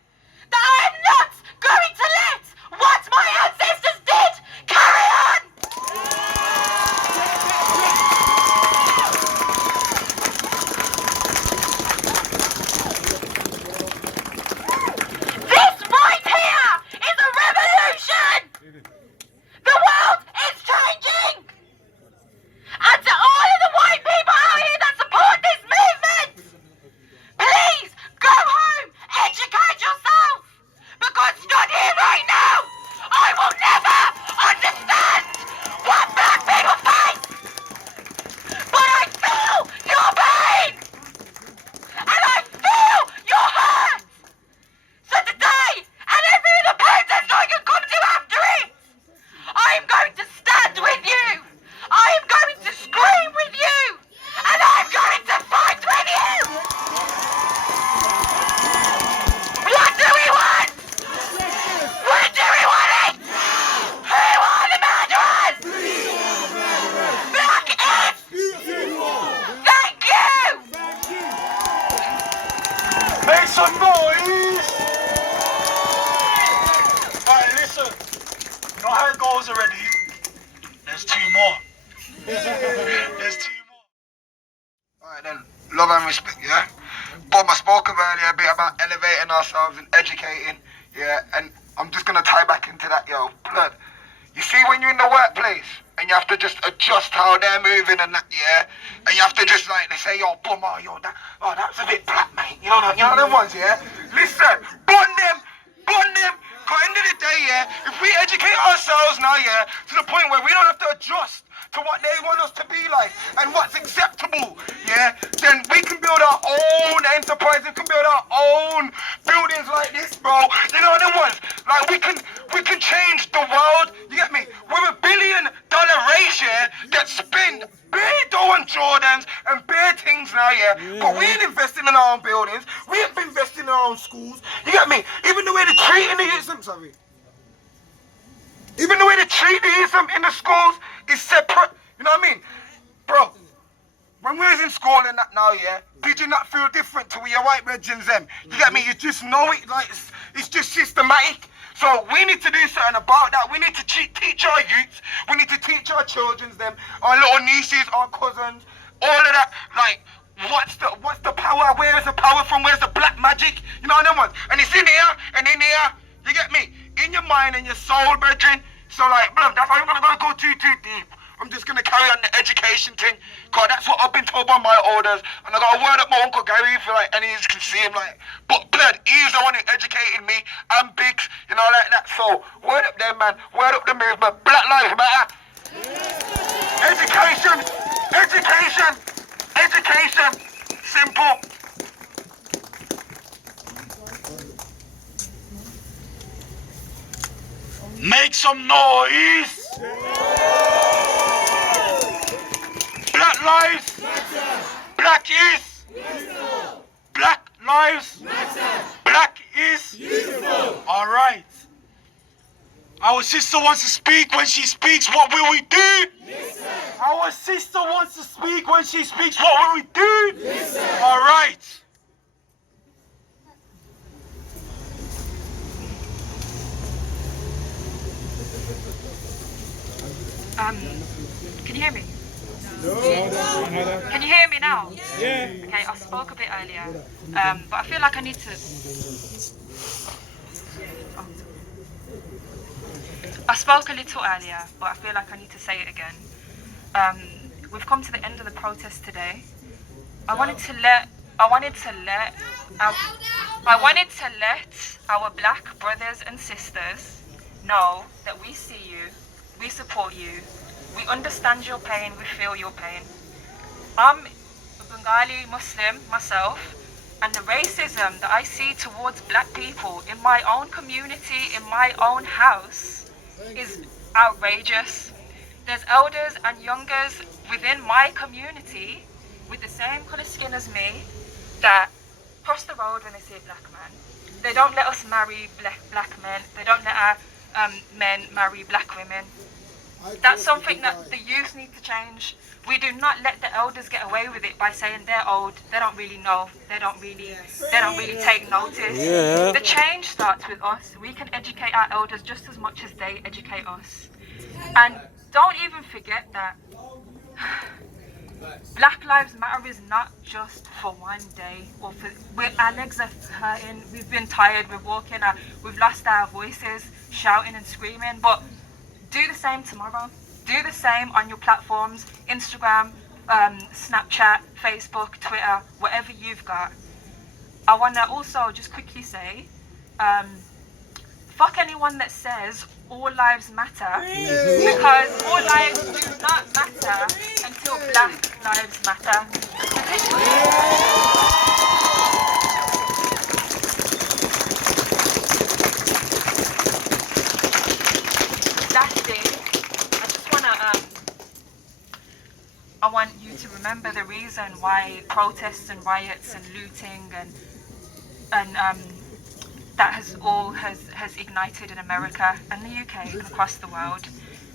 that I am not going to let what my ancestors did carry on. This right here is a revolution! The world is changing! And to all of the white people out here that support this movement, please go home, educate yourself! Because stood here right now, I will never understand what black people face! But I feel your pain! And I feel your hurt! So today, and every other protest I can come to after it, I am going to stand with you. I am going to scream with you. And I'm going to fight with you. What do we want? When do we want it? Who are the murderers? Black is. Thank you. Make some noise! Alright, listen. You know how it goes already? There's two more. There's two more. Alright then, love and respect, yeah? Bob, I spoke earlier a bit about elevating ourselves and educating, yeah? And I'm just gonna tie back into that, yo. Blood, you see when you're in the workplace and you have to just adjust how they're moving and that, yeah? And you have to just like, they say, yo, boom, that's a bit black, mate. You know them ones, yeah? Listen, bond them! Cause end of the day, yeah, if we educate ourselves now, yeah, to the point where we don't have to adjust to what they want us to be like and what's acceptable, yeah, then we can build our own enterprise, we can build our own buildings like this, bro. You know them ones? Like we can change the world, you get me? We're $1 billion race, yeah, that spend bare dough on Jordans and bare things now, yeah. But we ain't investing in our own buildings, we ain't investing in our own schools, you get me? Even the way they're treating the youth, even the way they treat the youth in the schools is separate, you know what I mean? Bro, when we was in school and that now, yeah, did you not feel different to your white brethren them? You get me? You just know it, like, it's just systematic. So we need to do something about that. We need to teach our youths, we need to teach our children, them, our little nieces, our cousins, all of that, like, what's the power, where is the power from, where's the black magic, you know them ones? And it's in here, and in here, you get me? In your mind and your soul, brethren. So like, bro, that's why I'm not gonna go too deep. I'm just gonna carry on the education thing, cause that's what I've been told by my elders. And I got a word up my Uncle Gary for like any of you can see him like, but blood, he's the one who educated me and Biggs, you know, like that. So word up there, man, word up the movement, Black Lives Matter. Education, education, education, simple. Make some noise! Black lives! Black is! Black lives! Black is! Alright. Our sister wants to speak. When she speaks, what will we do? Listen. Our sister wants to speak. When she speaks, what will we do? Listen. Alright. Can you hear me? Can you hear me now? Yeah. Okay, I spoke a bit earlier, but I feel like I need to... I spoke a little earlier, but I feel like I need to say it again. We've come to the end of the protest today. I wanted to let our black brothers and sisters know that we see you, we support you, we understand your pain, we feel your pain. I'm a Bengali Muslim myself, and the racism that I see towards black people in my own community, in my own house, is outrageous. There's elders and youngers within my community with the same colour skin as me that cross the road when they see a black man. They don't let us marry black men. They don't let our men marry black women. That's something that the youth need to change. We do not let the elders get away with it by saying they're old, they don't really know, they don't really take notice. Yeah. The change starts with us. We can educate our elders just as much as they educate us. And don't even forget that Black Lives Matter is not just for one day. Or our legs are hurting, we've been tired, we're walking, we've lost our voices, shouting and screaming, but do the same tomorrow. Do the same on your platforms, Instagram, Snapchat, Facebook, Twitter, whatever you've got. I want to also just quickly say, fuck anyone that says all lives matter, because all lives do not matter until Black Lives Matter. Lastly, I want you to remember the reason why protests and riots and looting and that has ignited in America and the UK and across the world,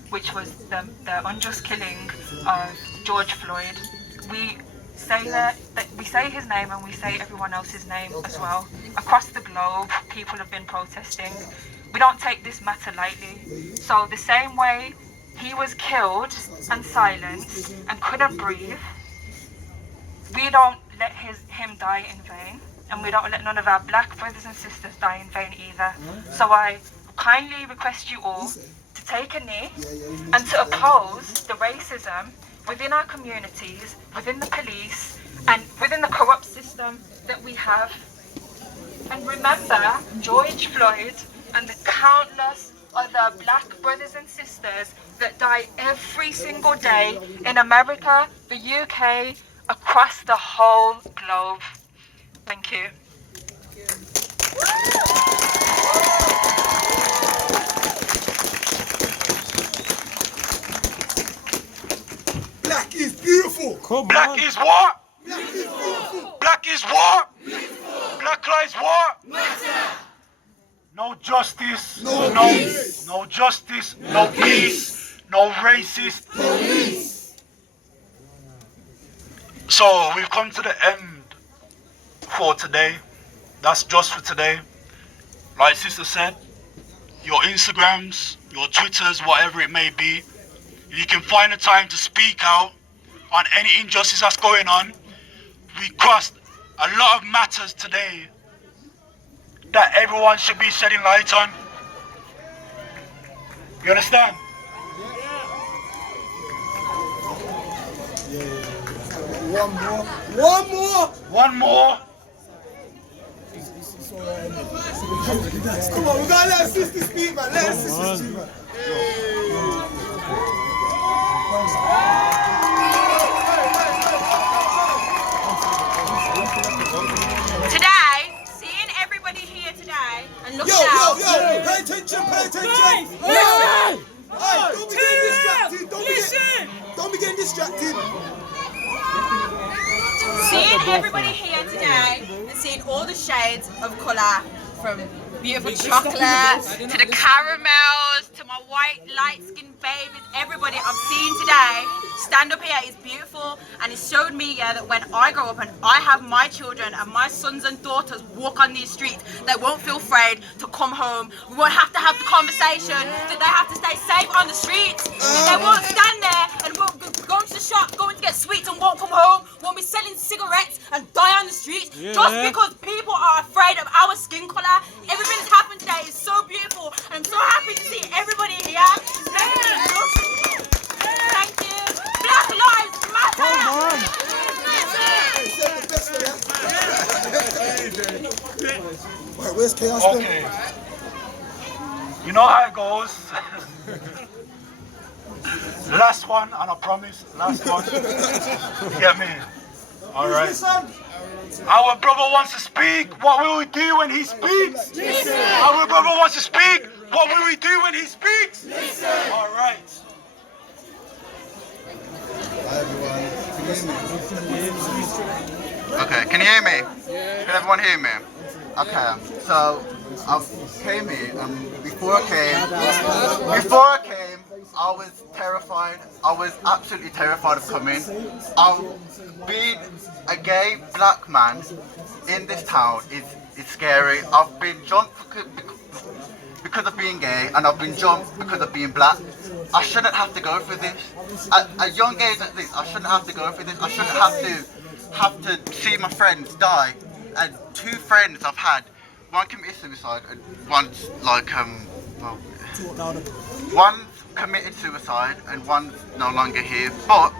which was the unjust killing of George Floyd. We say his name and we say everyone else's name as well. Across the globe, people have been protesting. We don't take this matter lightly. So the same way he was killed and silenced and couldn't breathe, we don't let him die in vain, and we don't let none of our black brothers and sisters die in vain either. So I kindly request you all to take a knee and to oppose the racism within our communities, within the police, and within the corrupt system that we have. And remember George Floyd and the countless other black brothers and sisters that die every single day in America, the UK, across the whole globe. Thank you. Black is beautiful. Black is what? Black is beautiful. Black is what? Beautiful. Black lives what? Matter. No justice, no peace. No justice, no peace, no racist police. So we've come to the end for today. That's just for today. Like sister said, your Instagrams, your Twitters, whatever it may be, if you can find the time to speak out on any injustice that's going on. We crossed a lot of matters today that everyone should be shedding light on. You understand? One more. Come on, we gotta let sister speak, man. Let sister speak, man. Today, seeing everybody here today and looking out. Yo, pay attention. Listen! Hey, don't be getting distracted. Don't be getting distracted. Seeing everybody here today and seeing all the shades of colour, from beautiful chocolate to the caramels to my white light-skinned babies, everybody I've seen today stand up here is beautiful, and it showed me that when I grow up and I have my children and my sons and daughters walk on these streets, they won't feel afraid to come home. We won't have to have the conversation that they have to stay safe on the streets, that they won't stand there and won't go into the shop, going to get sweets and won't come home, won't be selling cigarettes and die on the streets just because people are afraid of our skin colour. Everything that's happened today is so beautiful, and I'm so happy to see everybody here. It's making me look. Thank you. Black Lives Matter! Wait, where's Chaos? Okay. You know how it goes. Last one, and I promise, last one. You get me? All right. Our brother wants to speak. What will we do when he speaks? Listen. Our brother wants to speak. What will we do when he speaks? Listen. All right. Okay, can you hear me? Can everyone hear me? Okay, so I came here and before I came, I was terrified. I was absolutely terrified of coming. Being a gay black man in this town is scary. I've been jumped because of being gay, and I've been jumped because of being black. I shouldn't have to go through this. At a young age like this, I shouldn't have to go through this. I shouldn't have to see my friends die. And 2 friends I've had, one committed suicide and one's like one's committed suicide and one's no longer here. But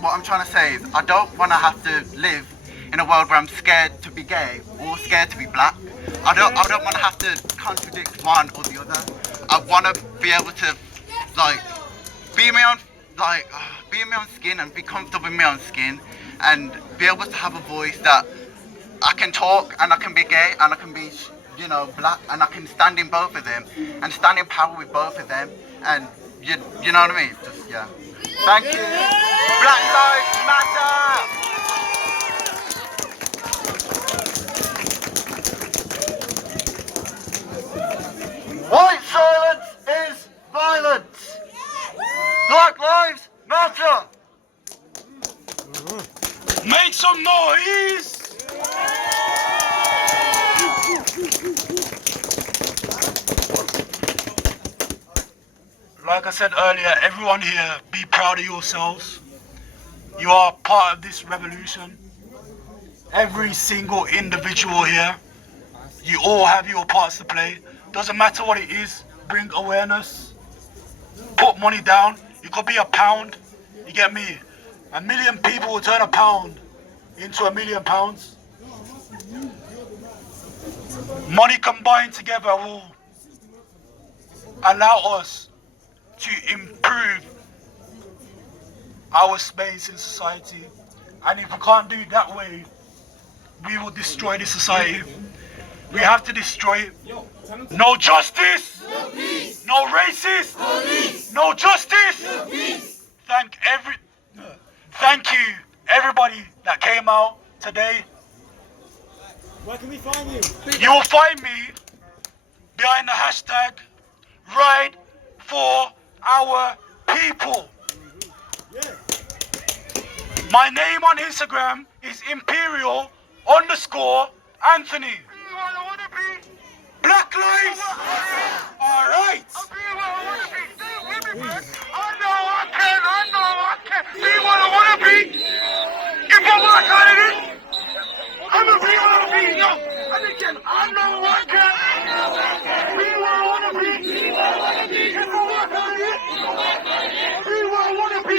what I'm trying to say is I don't want to have to live in a world where I'm scared to be gay or scared to be black. I don't want to have to contradict one or the other. I want to be able to be in my own skin and be comfortable in my own skin and be able to have a voice that I can talk and I can be gay and I can be, you know, black, and I can stand in both of them and stand in power with both of them, and you know what I mean? Just, yeah. Thank you. Black Lives Matter. White silence is violence. Black Lives Matter. Make some noise. Like I said earlier, everyone here, be proud of yourselves. You are part of this revolution. Every single individual here, you all have your parts to play. Doesn't matter what it is, bring awareness. Put money down. It could be a pound. You get me? 1 million people will turn a pound into £1 million. Money combined together will allow us to improve our space in society. And if we can't do it that way, we will destroy the society. We have to destroy it. No justice, no racist, no justice. Thank you, everybody that came out today. Where can we find you? You will find me behind the hashtag Ride for Our People. My name on Instagram is Imperial_Anthony. Black lives. All right. I know. Be what I wanna be. If I work on it, I'ma be what I be. Yo, and again, I know I can. Be what I wanna be. If I work on it, be what I wanna be.